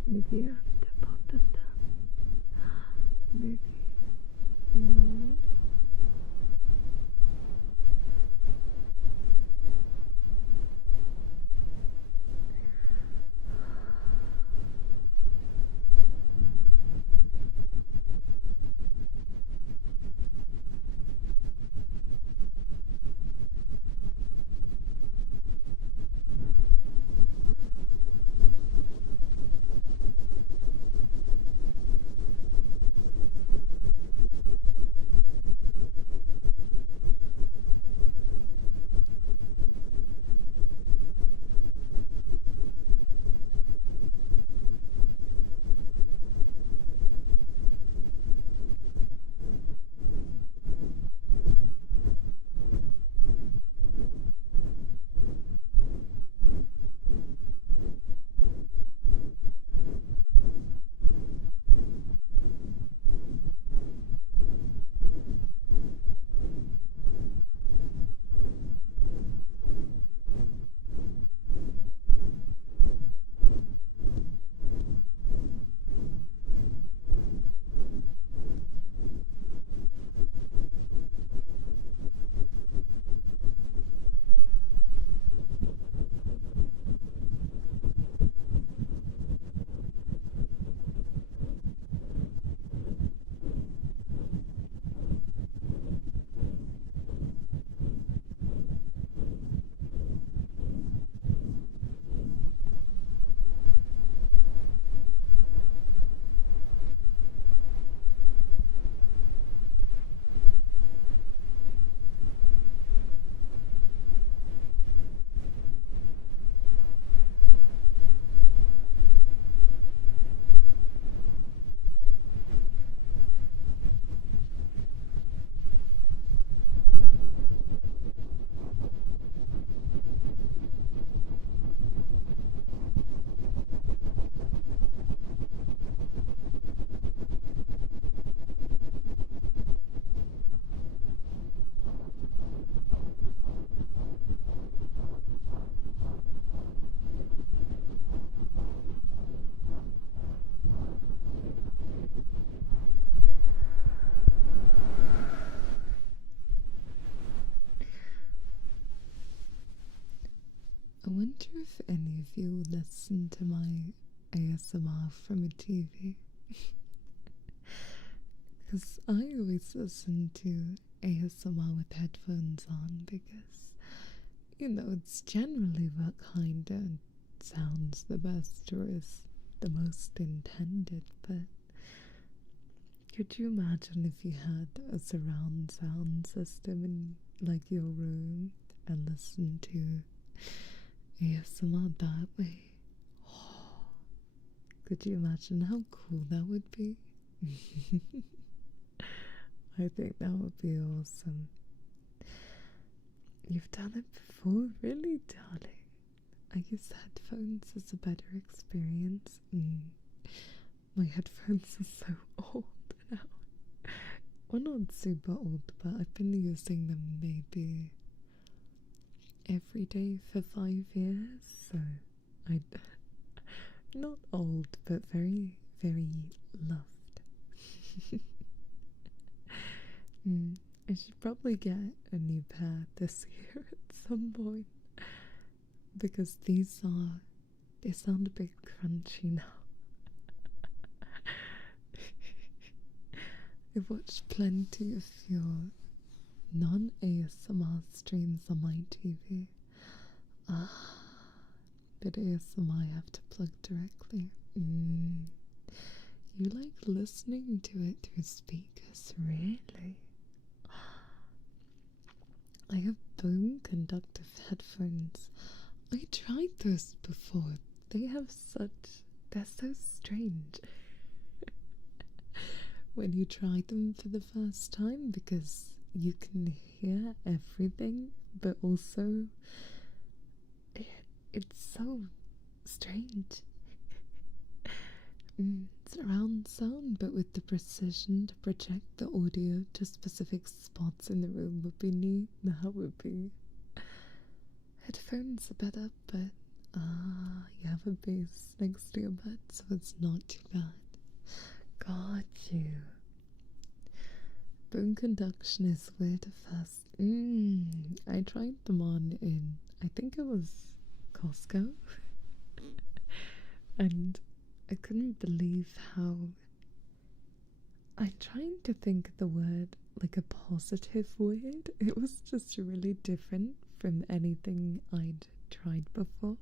Maybe under both of them. Maybe. wonder if any of you listen to my ASMR from a TV. Because I always listen to ASMR with headphones on because, you know, it's generally what kind of sounds the best or is the most intended, but could you imagine if you had a surround sound system in, like, your room and listen to ASMR that way? Oh, could you imagine how cool that would be? I think that would be awesome. You've done it before, really, darling? I use headphones as a better experience. My headphones are so old now. Well, not super old, but I've been using them maybe every day for 5 years, so I not old, but very, very loved. I should probably get a new pair this year at some point because they sound a bit crunchy now. I've watched plenty of your non-ASMR streams on my TV. But ASMR I have to plug directly. You like listening to it through speakers, really? I have bone conductive headphones. I tried those before. They're so strange when you try them for the first time because you can hear everything, but also it's so strange. Surround sound, but with the precision to project the audio to specific spots in the room would be neat. That would be. Headphones are better, but you have a bass next to your bed, so it's not too bad. Got you. Bone conduction is weird at first. I tried them on in, I think it was Costco, and I couldn't believe how. I'm trying to think of the word like a positive word. It was just really different from anything I'd tried before.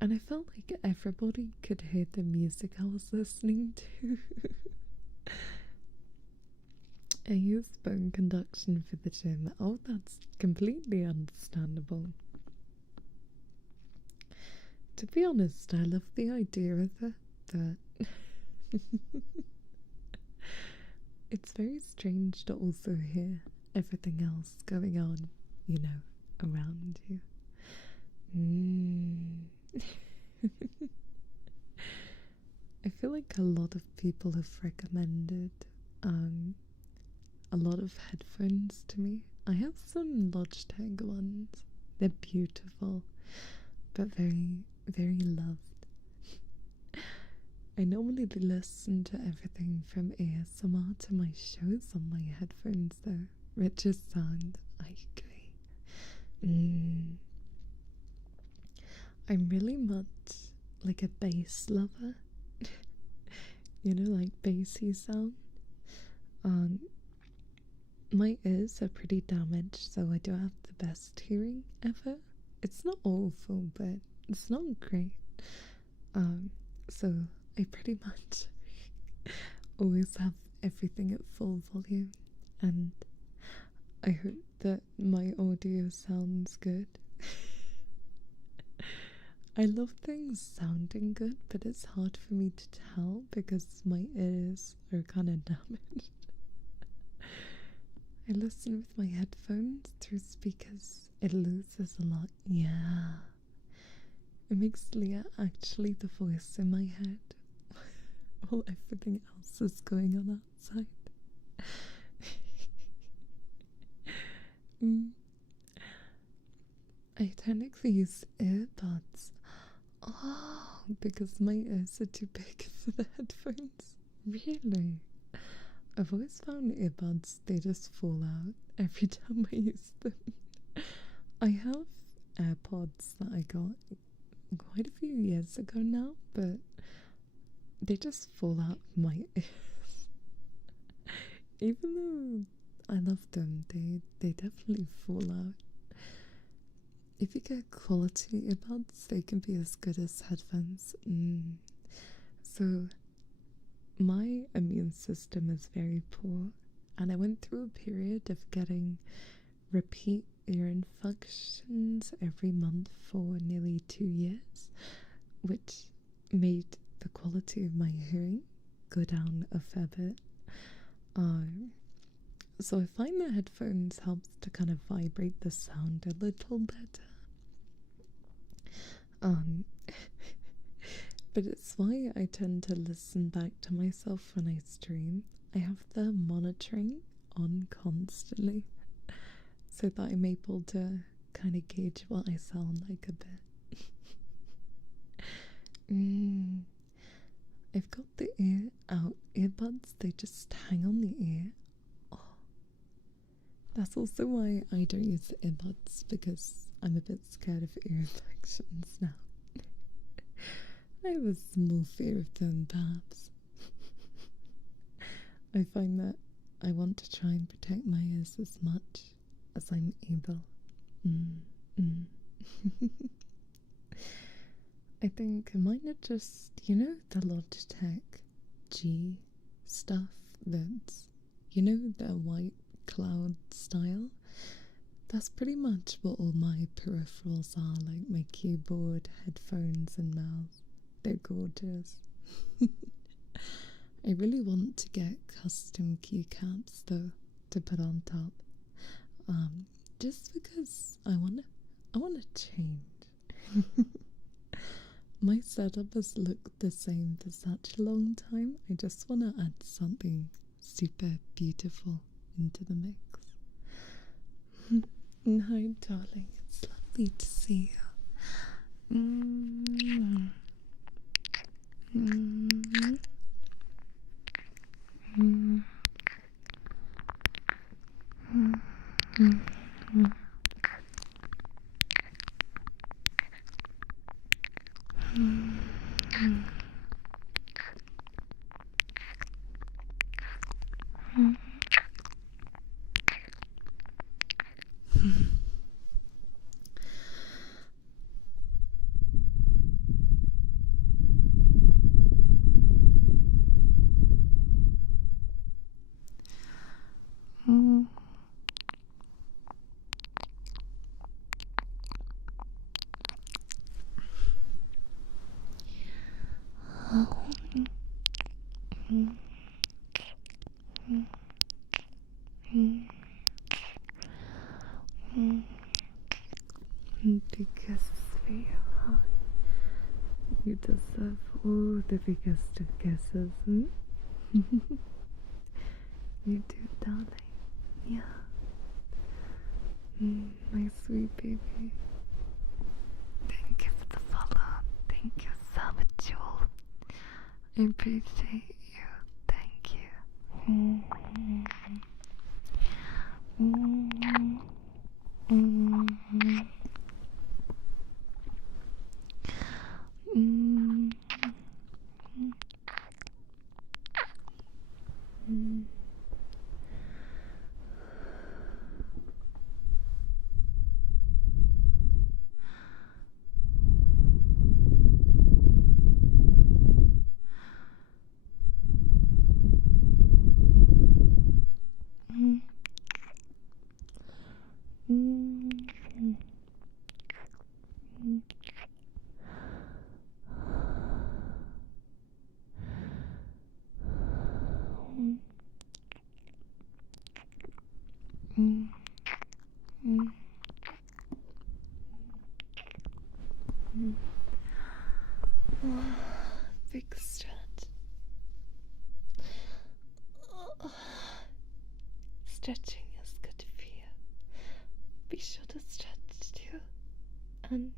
And I felt like everybody could hear the music I was listening to. I use bone conduction for the gym. Oh, that's completely understandable. To be honest, I love the idea of it, but it's very strange to also hear everything else going on, you know, around you. I feel like a lot of people have recommended a lot of headphones to me. I have some Logitech ones. They're beautiful, but very, very loved. I normally listen to everything from ASMR to my shows on my headphones though. Richer sound, I agree. I'm really much like a bass lover. You know, like bassy sound. My ears are pretty damaged, so I don't have the best hearing ever. It's not awful, but it's not great. So I pretty much always have everything at full volume, and I hope that my audio sounds good. I love things sounding good, but it's hard for me to tell because my ears are kind of damaged. I listen with my headphones through speakers. It loses a lot. Yeah. It makes Leah actually the voice in my head while everything else is going on outside. I technically use earbuds. Oh, because my ears are too big for the headphones. Really? I've always found earbuds, they just fall out every time I use them. I have AirPods that I got quite a few years ago now, but they just fall out of my ears. Even though I love them, they definitely fall out. If you get quality earbuds, they can be as good as headphones. So my immune system is very poor, and I went through a period of getting repeat ear infections every month for nearly 2 years, which made the quality of my hearing go down a fair bit. So I find that headphones helps to kind of vibrate the sound a little better. But it's why I tend to listen back to myself when I stream. I have the monitoring on constantly, so that I'm able to kind of gauge what I sound like a bit. I've got the earbuds, they just hang on the ear. Oh. That's also why I don't use the earbuds, because I'm a bit scared of ear infections now. I have a small fear of them, perhaps. I find that I want to try and protect my ears as much as I'm able. I think mine are just, the Logitech G stuff that's, the white cloud style. That's pretty much what all my peripherals are, like my keyboard, headphones, and mouse. They're gorgeous. I really want to get custom keycaps though to put on top. Just because I wanna change. My setup has looked the same for such a long time. I just wanna add something super beautiful into the mix. Hi, darling. It's lovely to see you. Big kisses for you, huh? You deserve all the biggest of kisses, You do, darling. Yeah. My sweet baby. Thank you for the follow. Thank you so much, Jewel. I appreciate you. Thank you. Big stretch. Stretching is good for you. Be sure to stretch too, and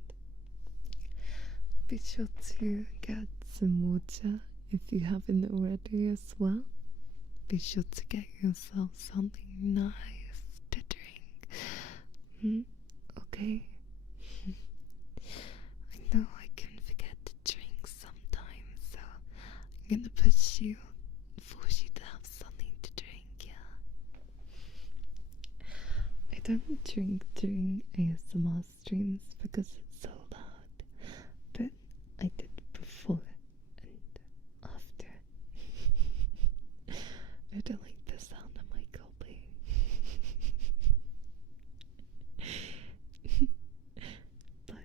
be sure to get some water if you haven't already as well. Be sure to get yourself something nice to drink. Okay? gonna push you, force you to have something to drink, yeah. I don't drink during ASMR streams because it's so loud, but I did before and after. I don't like the sound of my gulping. But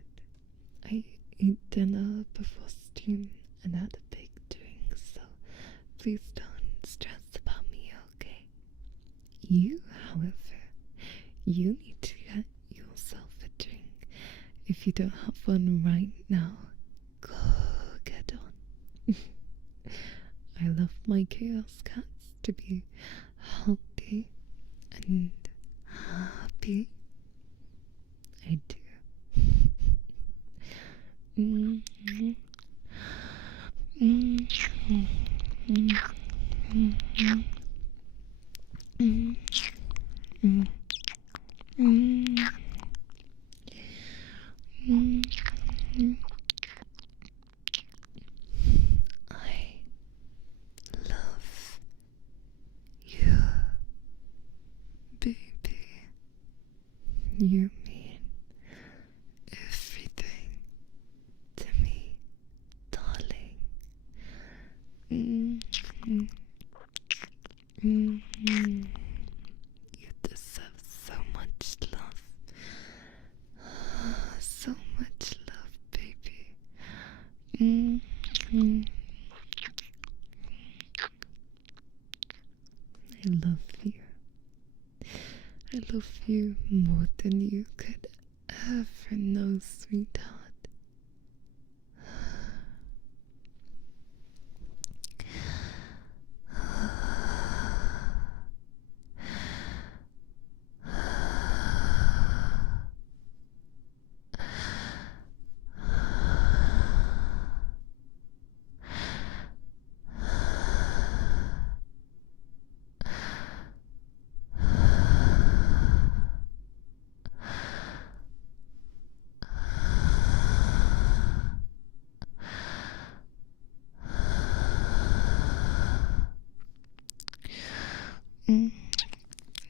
I ate dinner before stream and had a big drink, so please don't stress about me, okay? You, however, you need to get yourself a drink. If you don't have one right now, go get one. I love my chaos cats to be healthy and happy. I do. I love you, baby. You mean everything to me, darling. You deserve so much love. So much love, baby. I love you. I love you more than you could ever know, sweetheart.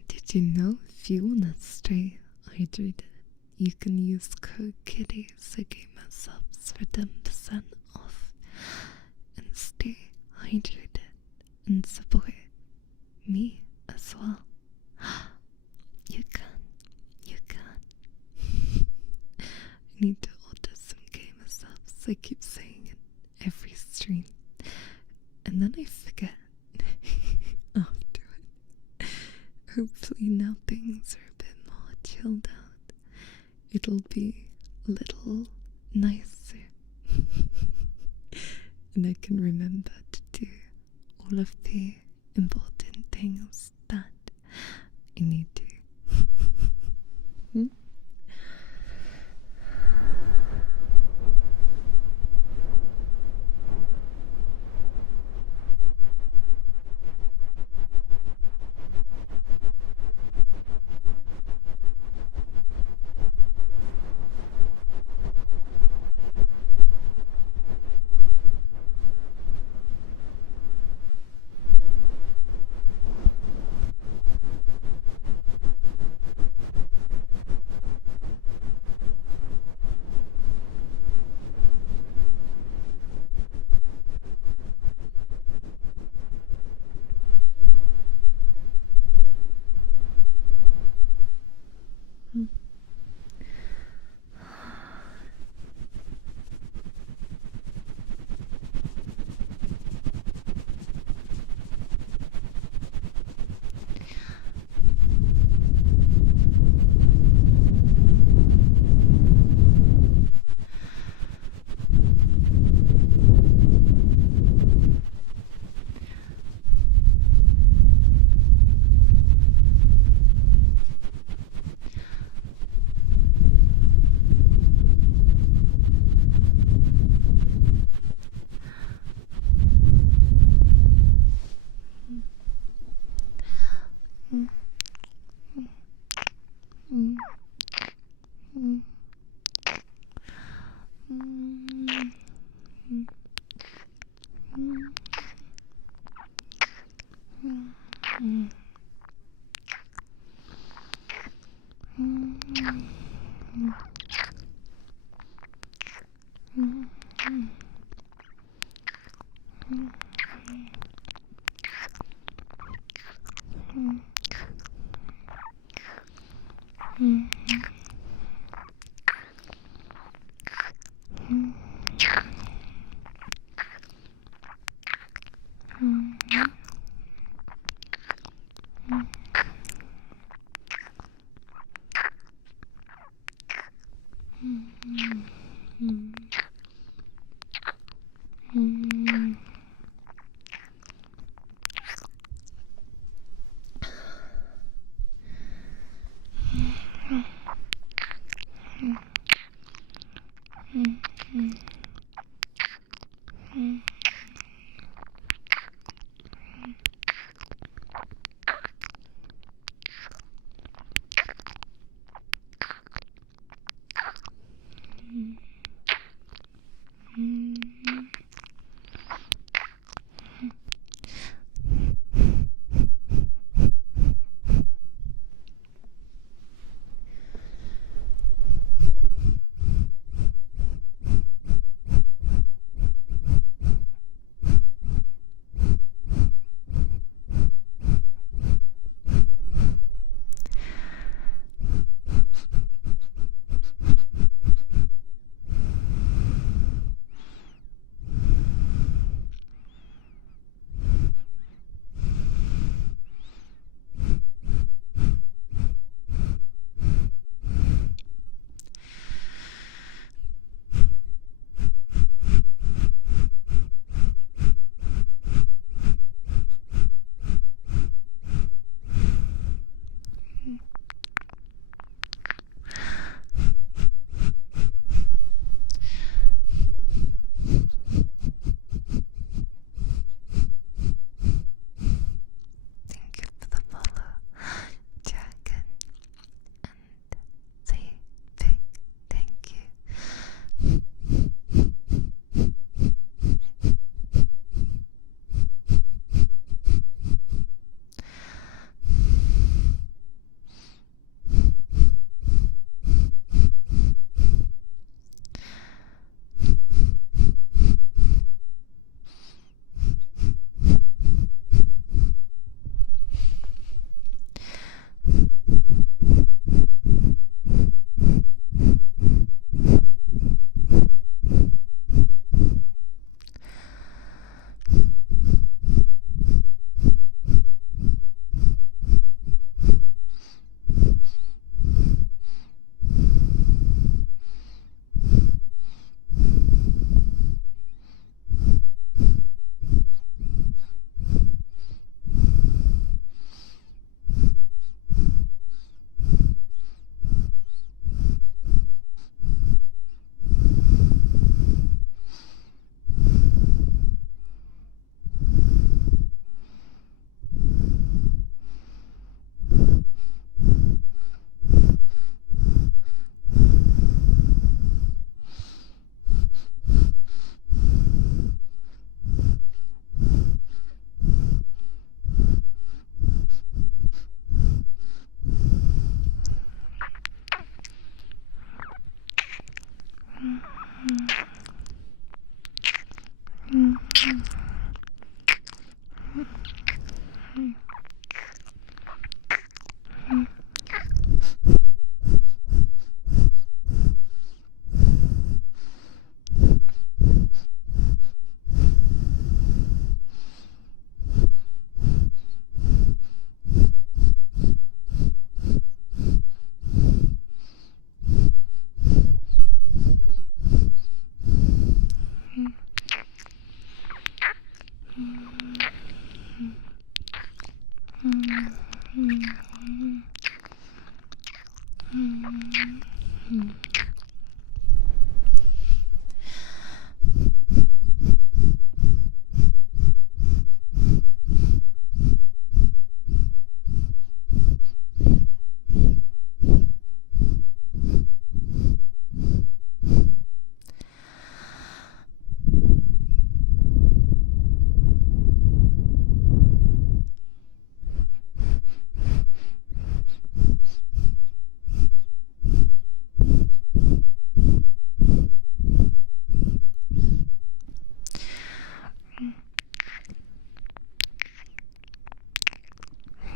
Did you know if you want to stay hydrated, you can use code KITTIES to get subs for 10% off and stay hydrated and support me as well? You can. I need to order some gamer subs. I keep saying it every stream, and then I forget afterward. Hopefully now things are a bit more chilled out. It'll be a little nicer. And I can remember to do all of the important things that I need to.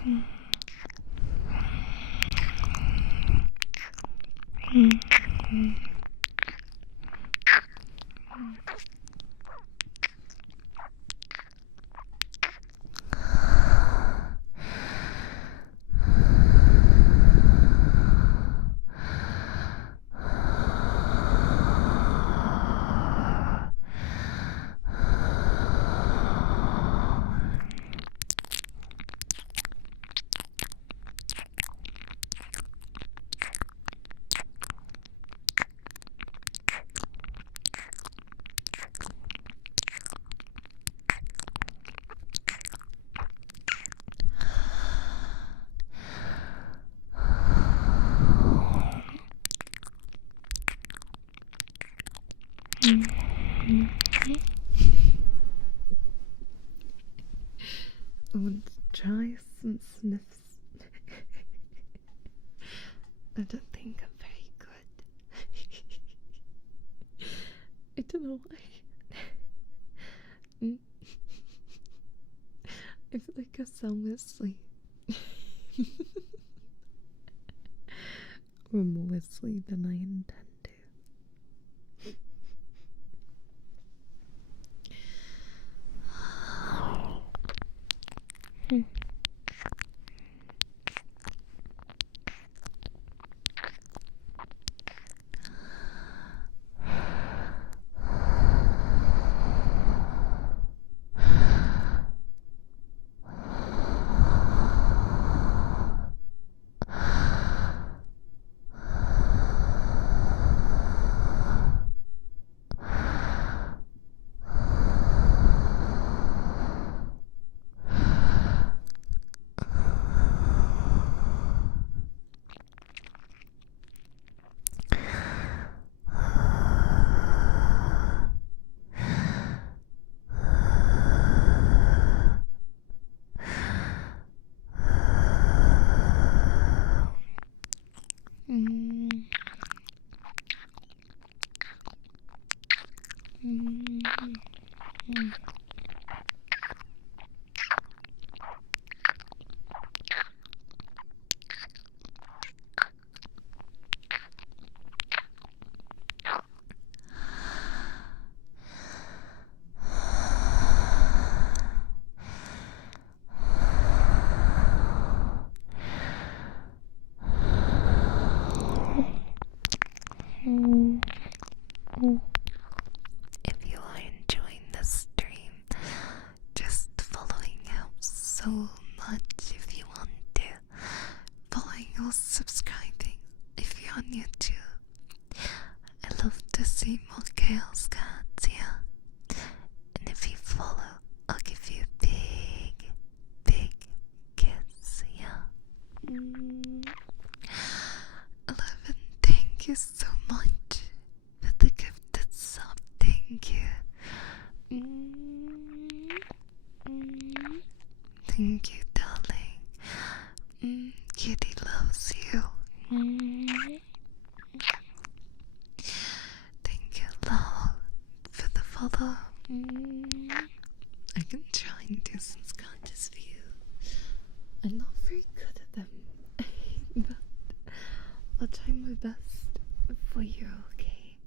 I want to try some sniffs. I don't think I'm very good. I don't know why. I feel like I sound asleep. Or more asleep than I intend to. If you are enjoying this stream, just following out so much if you want to. Following or subscribing if you're on YouTube. I love to see more chaos cards here. And if you follow, I'll give you a big, big kiss, yeah. 11, thank you so much for the gifted sub, thank you. Thank you, darling. Kitty loves you. Thank you, love, for the follow. I can try and do some scratches for you. I'm not very good at them, but I'll try my best for you, okay?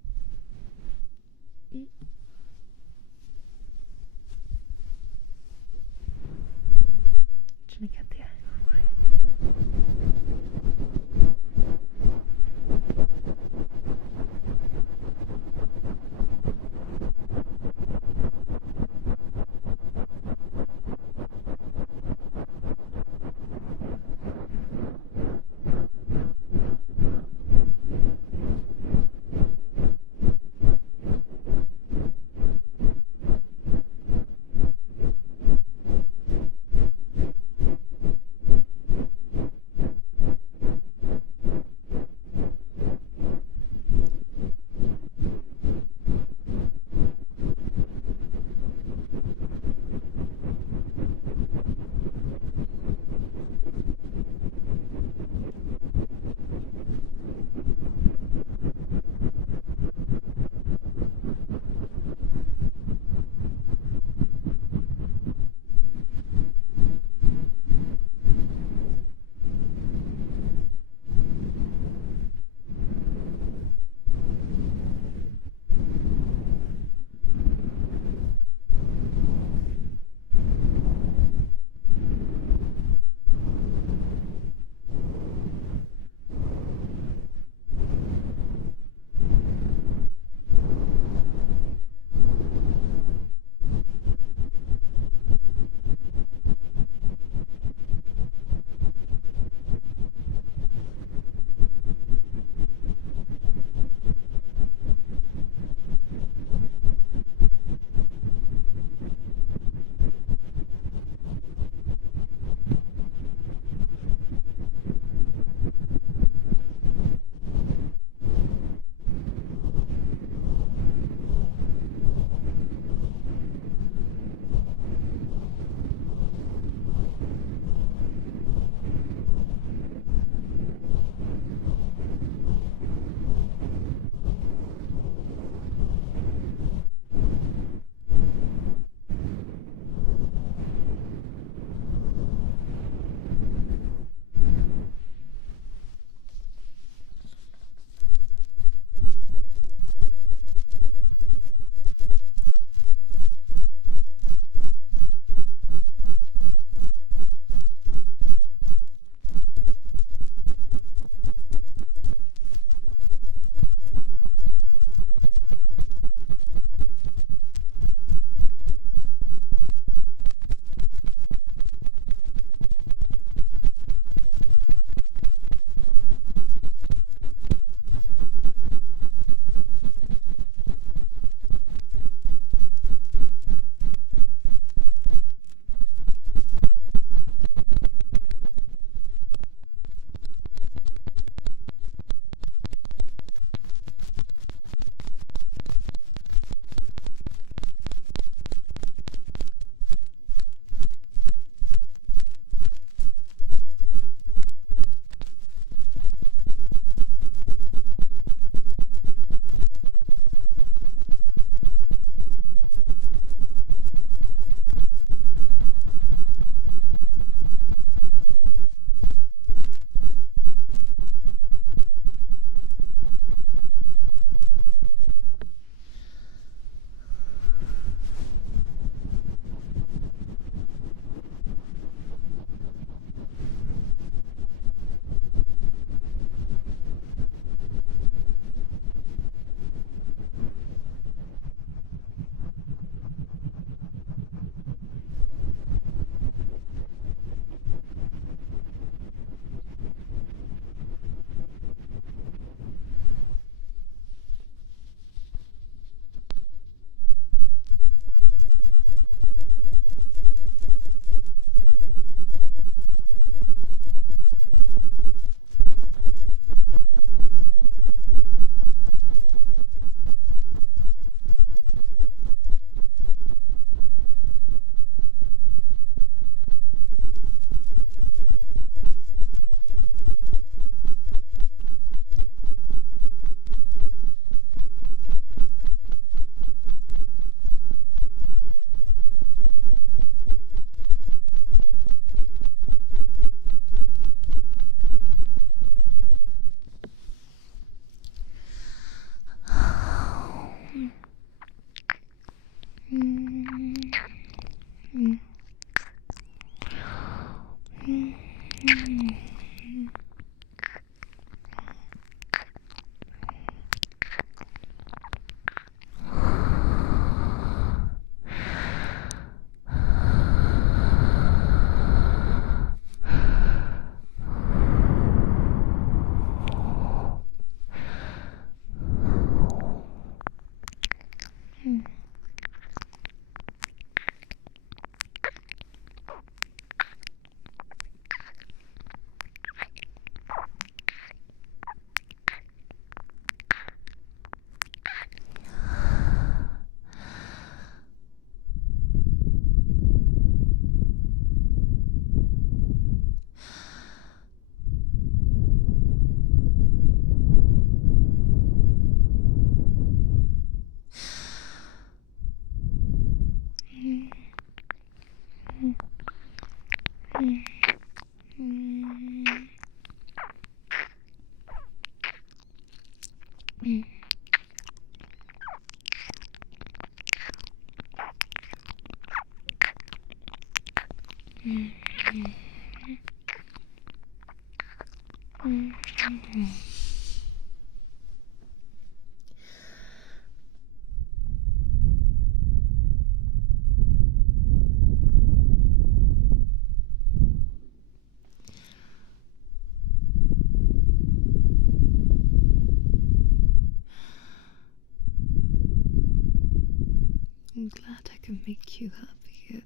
I'm glad I can make you happy,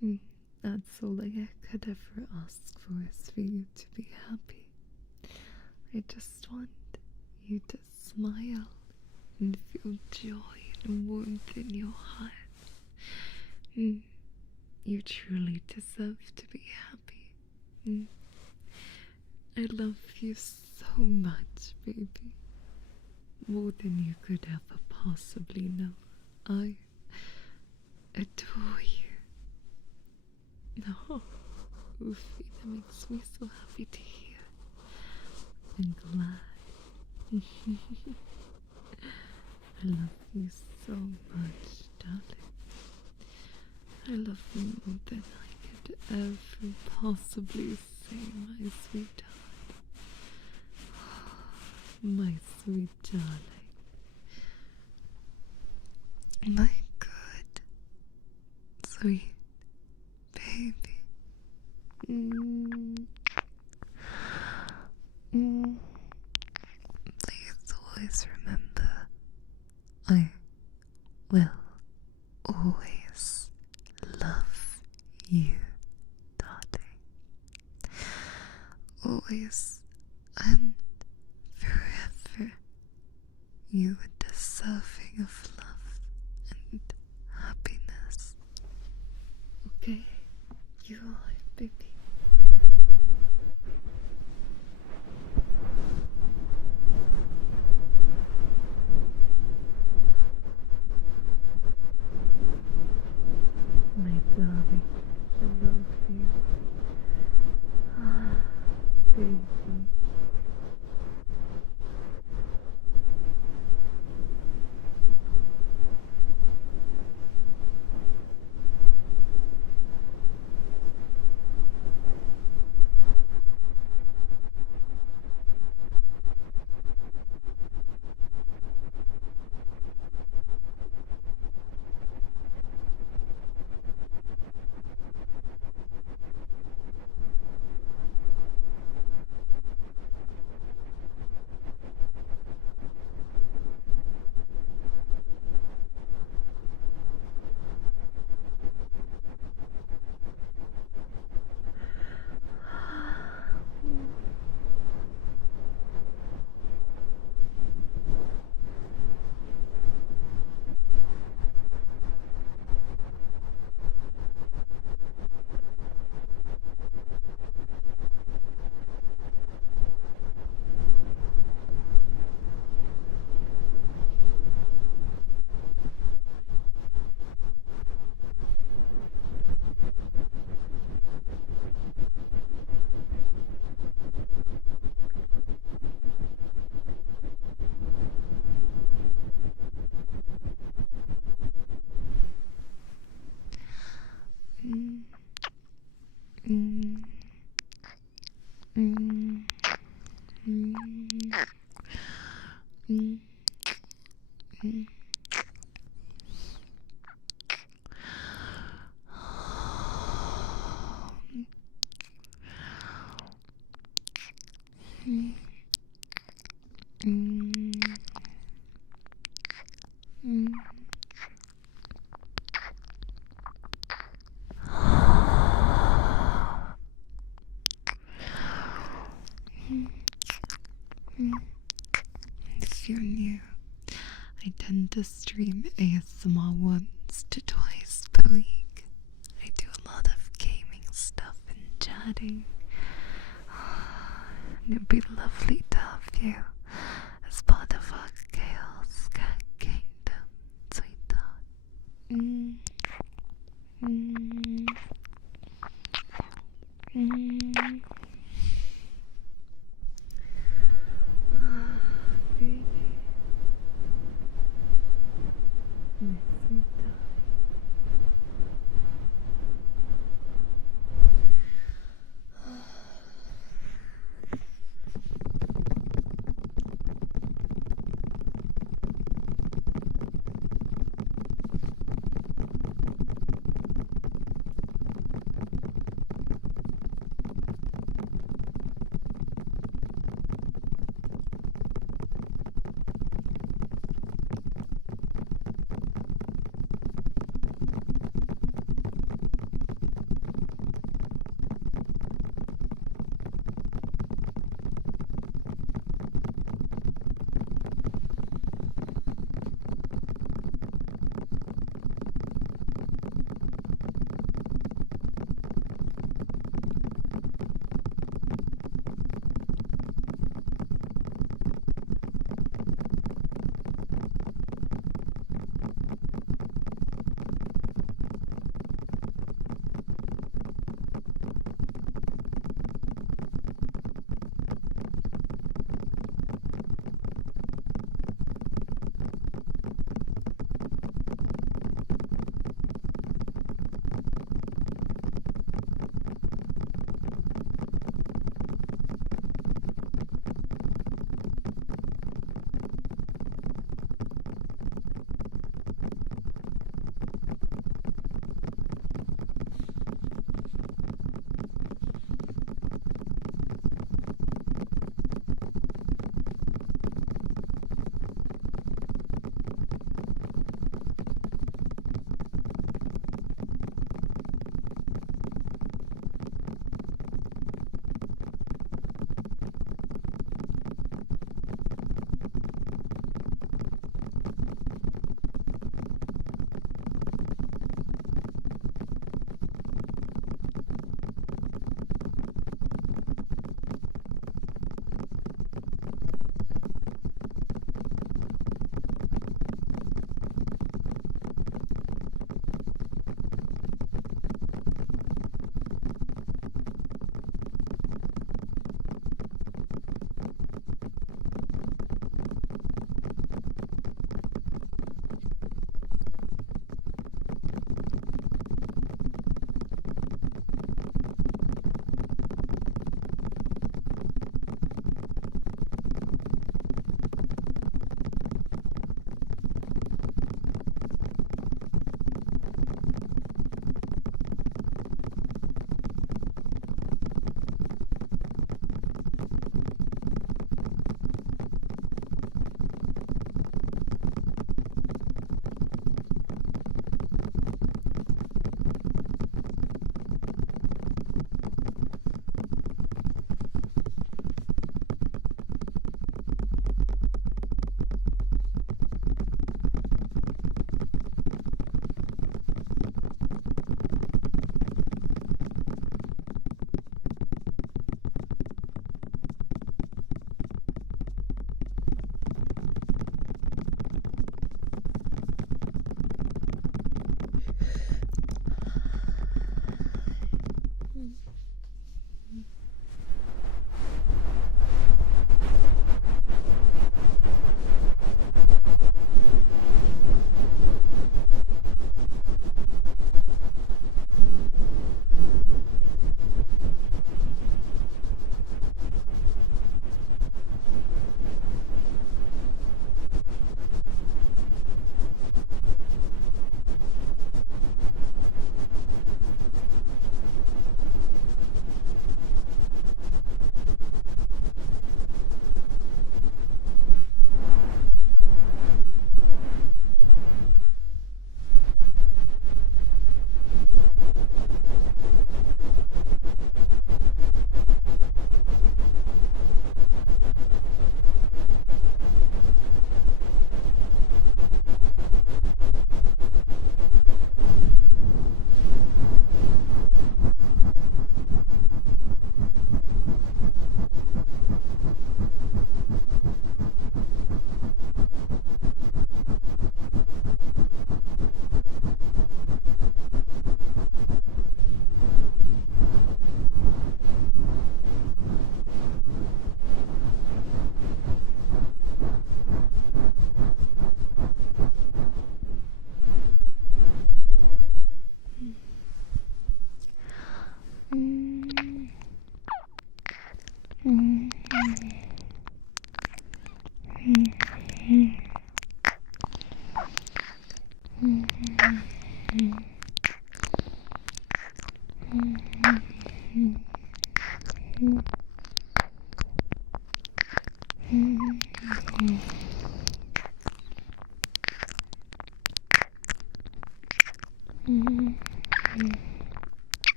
darling. That's all I could ever ask for is for you to be happy. I just want you to smile and feel joy and warmth in your heart. You truly deserve to be happy. I love you so much, baby. More than you could ever possibly know. I adore you. No, Oofy, that makes me so happy to hear. And glad. I love you so much, darling. I love you more than I could ever possibly say, my sweetheart. My sweet darling. My good, sweet baby. Please always remember, I will always love you, darling. Always and forever. You are deserving of love and happiness. Okay? You are, baby. My darling, I love you. Baby. Mm. Mm. Mm. Mm. Mm. Mm. Mm. Mm. If you're new, I tend to stream ASMR once to twice per week. I do a lot of gaming stuff and chatting. And it'd be lovely to have you as part of our chaos cat kingdom, sweetheart. Mm. Mm. Mm. Baby. My sweetheart.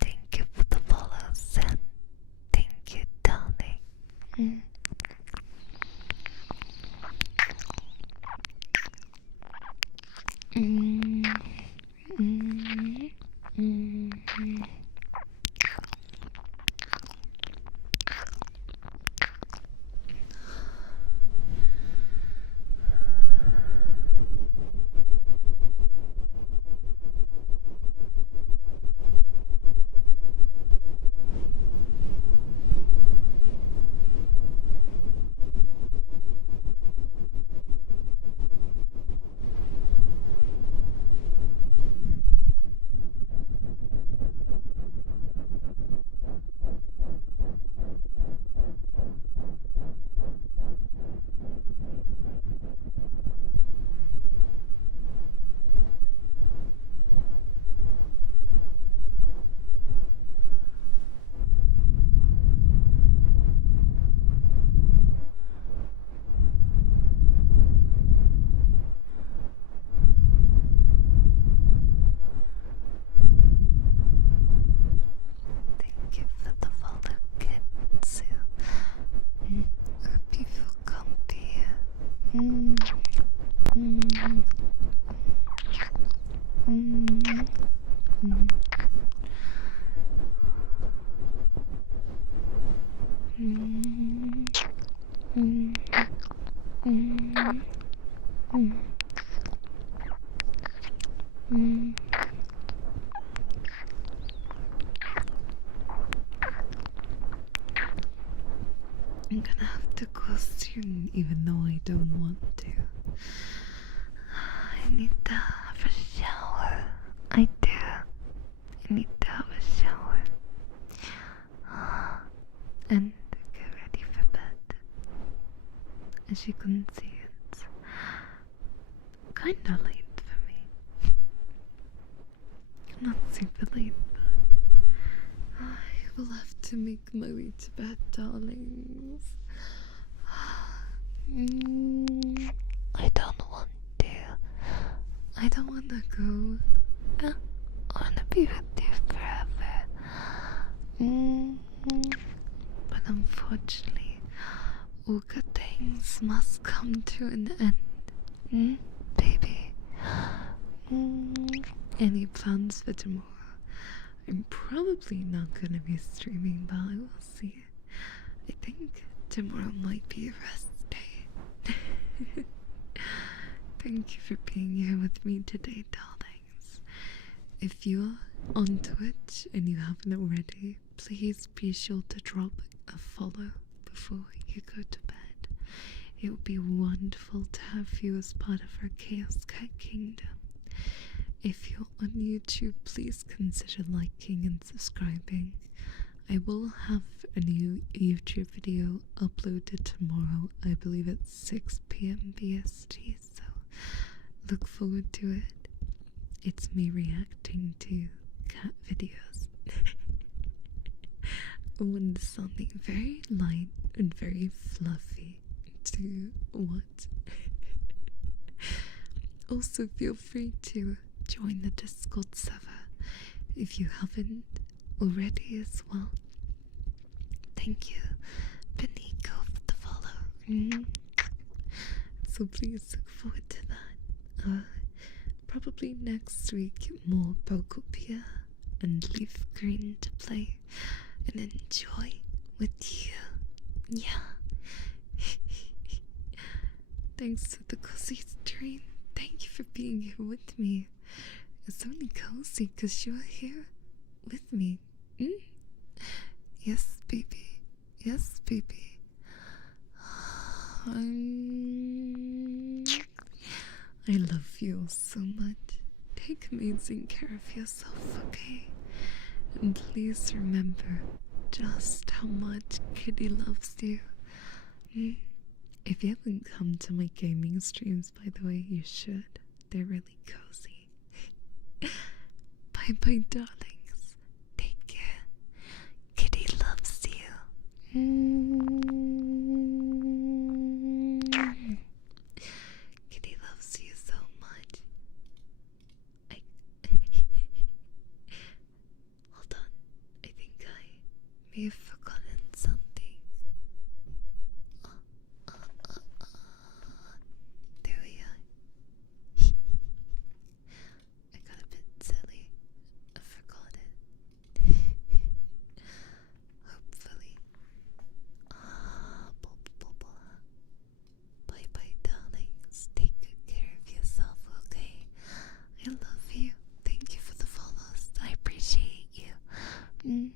Thank you for the follows and thank you, darling. Thank you for the follow, kids. Hope you feel comfy. I'm gonna have to go soon, even though I don't want to. I need to have a shower. I do. I need to have a shower. And get ready for bed. As you can see, it's kinda late for me. Not super late, but I will have to make my way to bed, darlings. I don't want to. I don't want to go. I want to be with you forever. But unfortunately, all good things must come to an end. Baby? Any plans for tomorrow? I'm probably not gonna be streaming, but I will see. I think tomorrow might be a rest day. Thank you for being here with me today, darlings. If you're on Twitch and you haven't already, please be sure to drop a follow before you go to bed. It would be wonderful to have you as part of our Chaos Cat Kingdom. If you're on YouTube, please consider liking and subscribing. I will have a new YouTube video uploaded tomorrow, I believe at 6 PM BST, so look forward to it. It's me reacting to cat videos. When something very light and very fluffy to watch. Also, feel free to join the Discord server if you haven't already as well. Thank you, Beniko, for the follow. So please look forward to that. Probably next week, more Pokopia. and leaf green to play and enjoy with you. Yeah. Thanks to the cozy stream. Thank you for being here with me. It's only cozy because you're here with me. Yes, baby. Yes, baby. I love you so much. Take amazing care of yourself, okay? And please remember just how much Kitty loves you. If you haven't come to my gaming streams, by the way, you should. They're really cozy. Bye bye, darlings. Take care. Kitty loves you. Kitty loves you so much. Hold on. I think I may have forgotten something. There we are. I got a bit silly. I forgot it. Hopefully. Bye bye, darlings. Take good care of yourself, okay? I love you. Thank you for the follows. I appreciate you.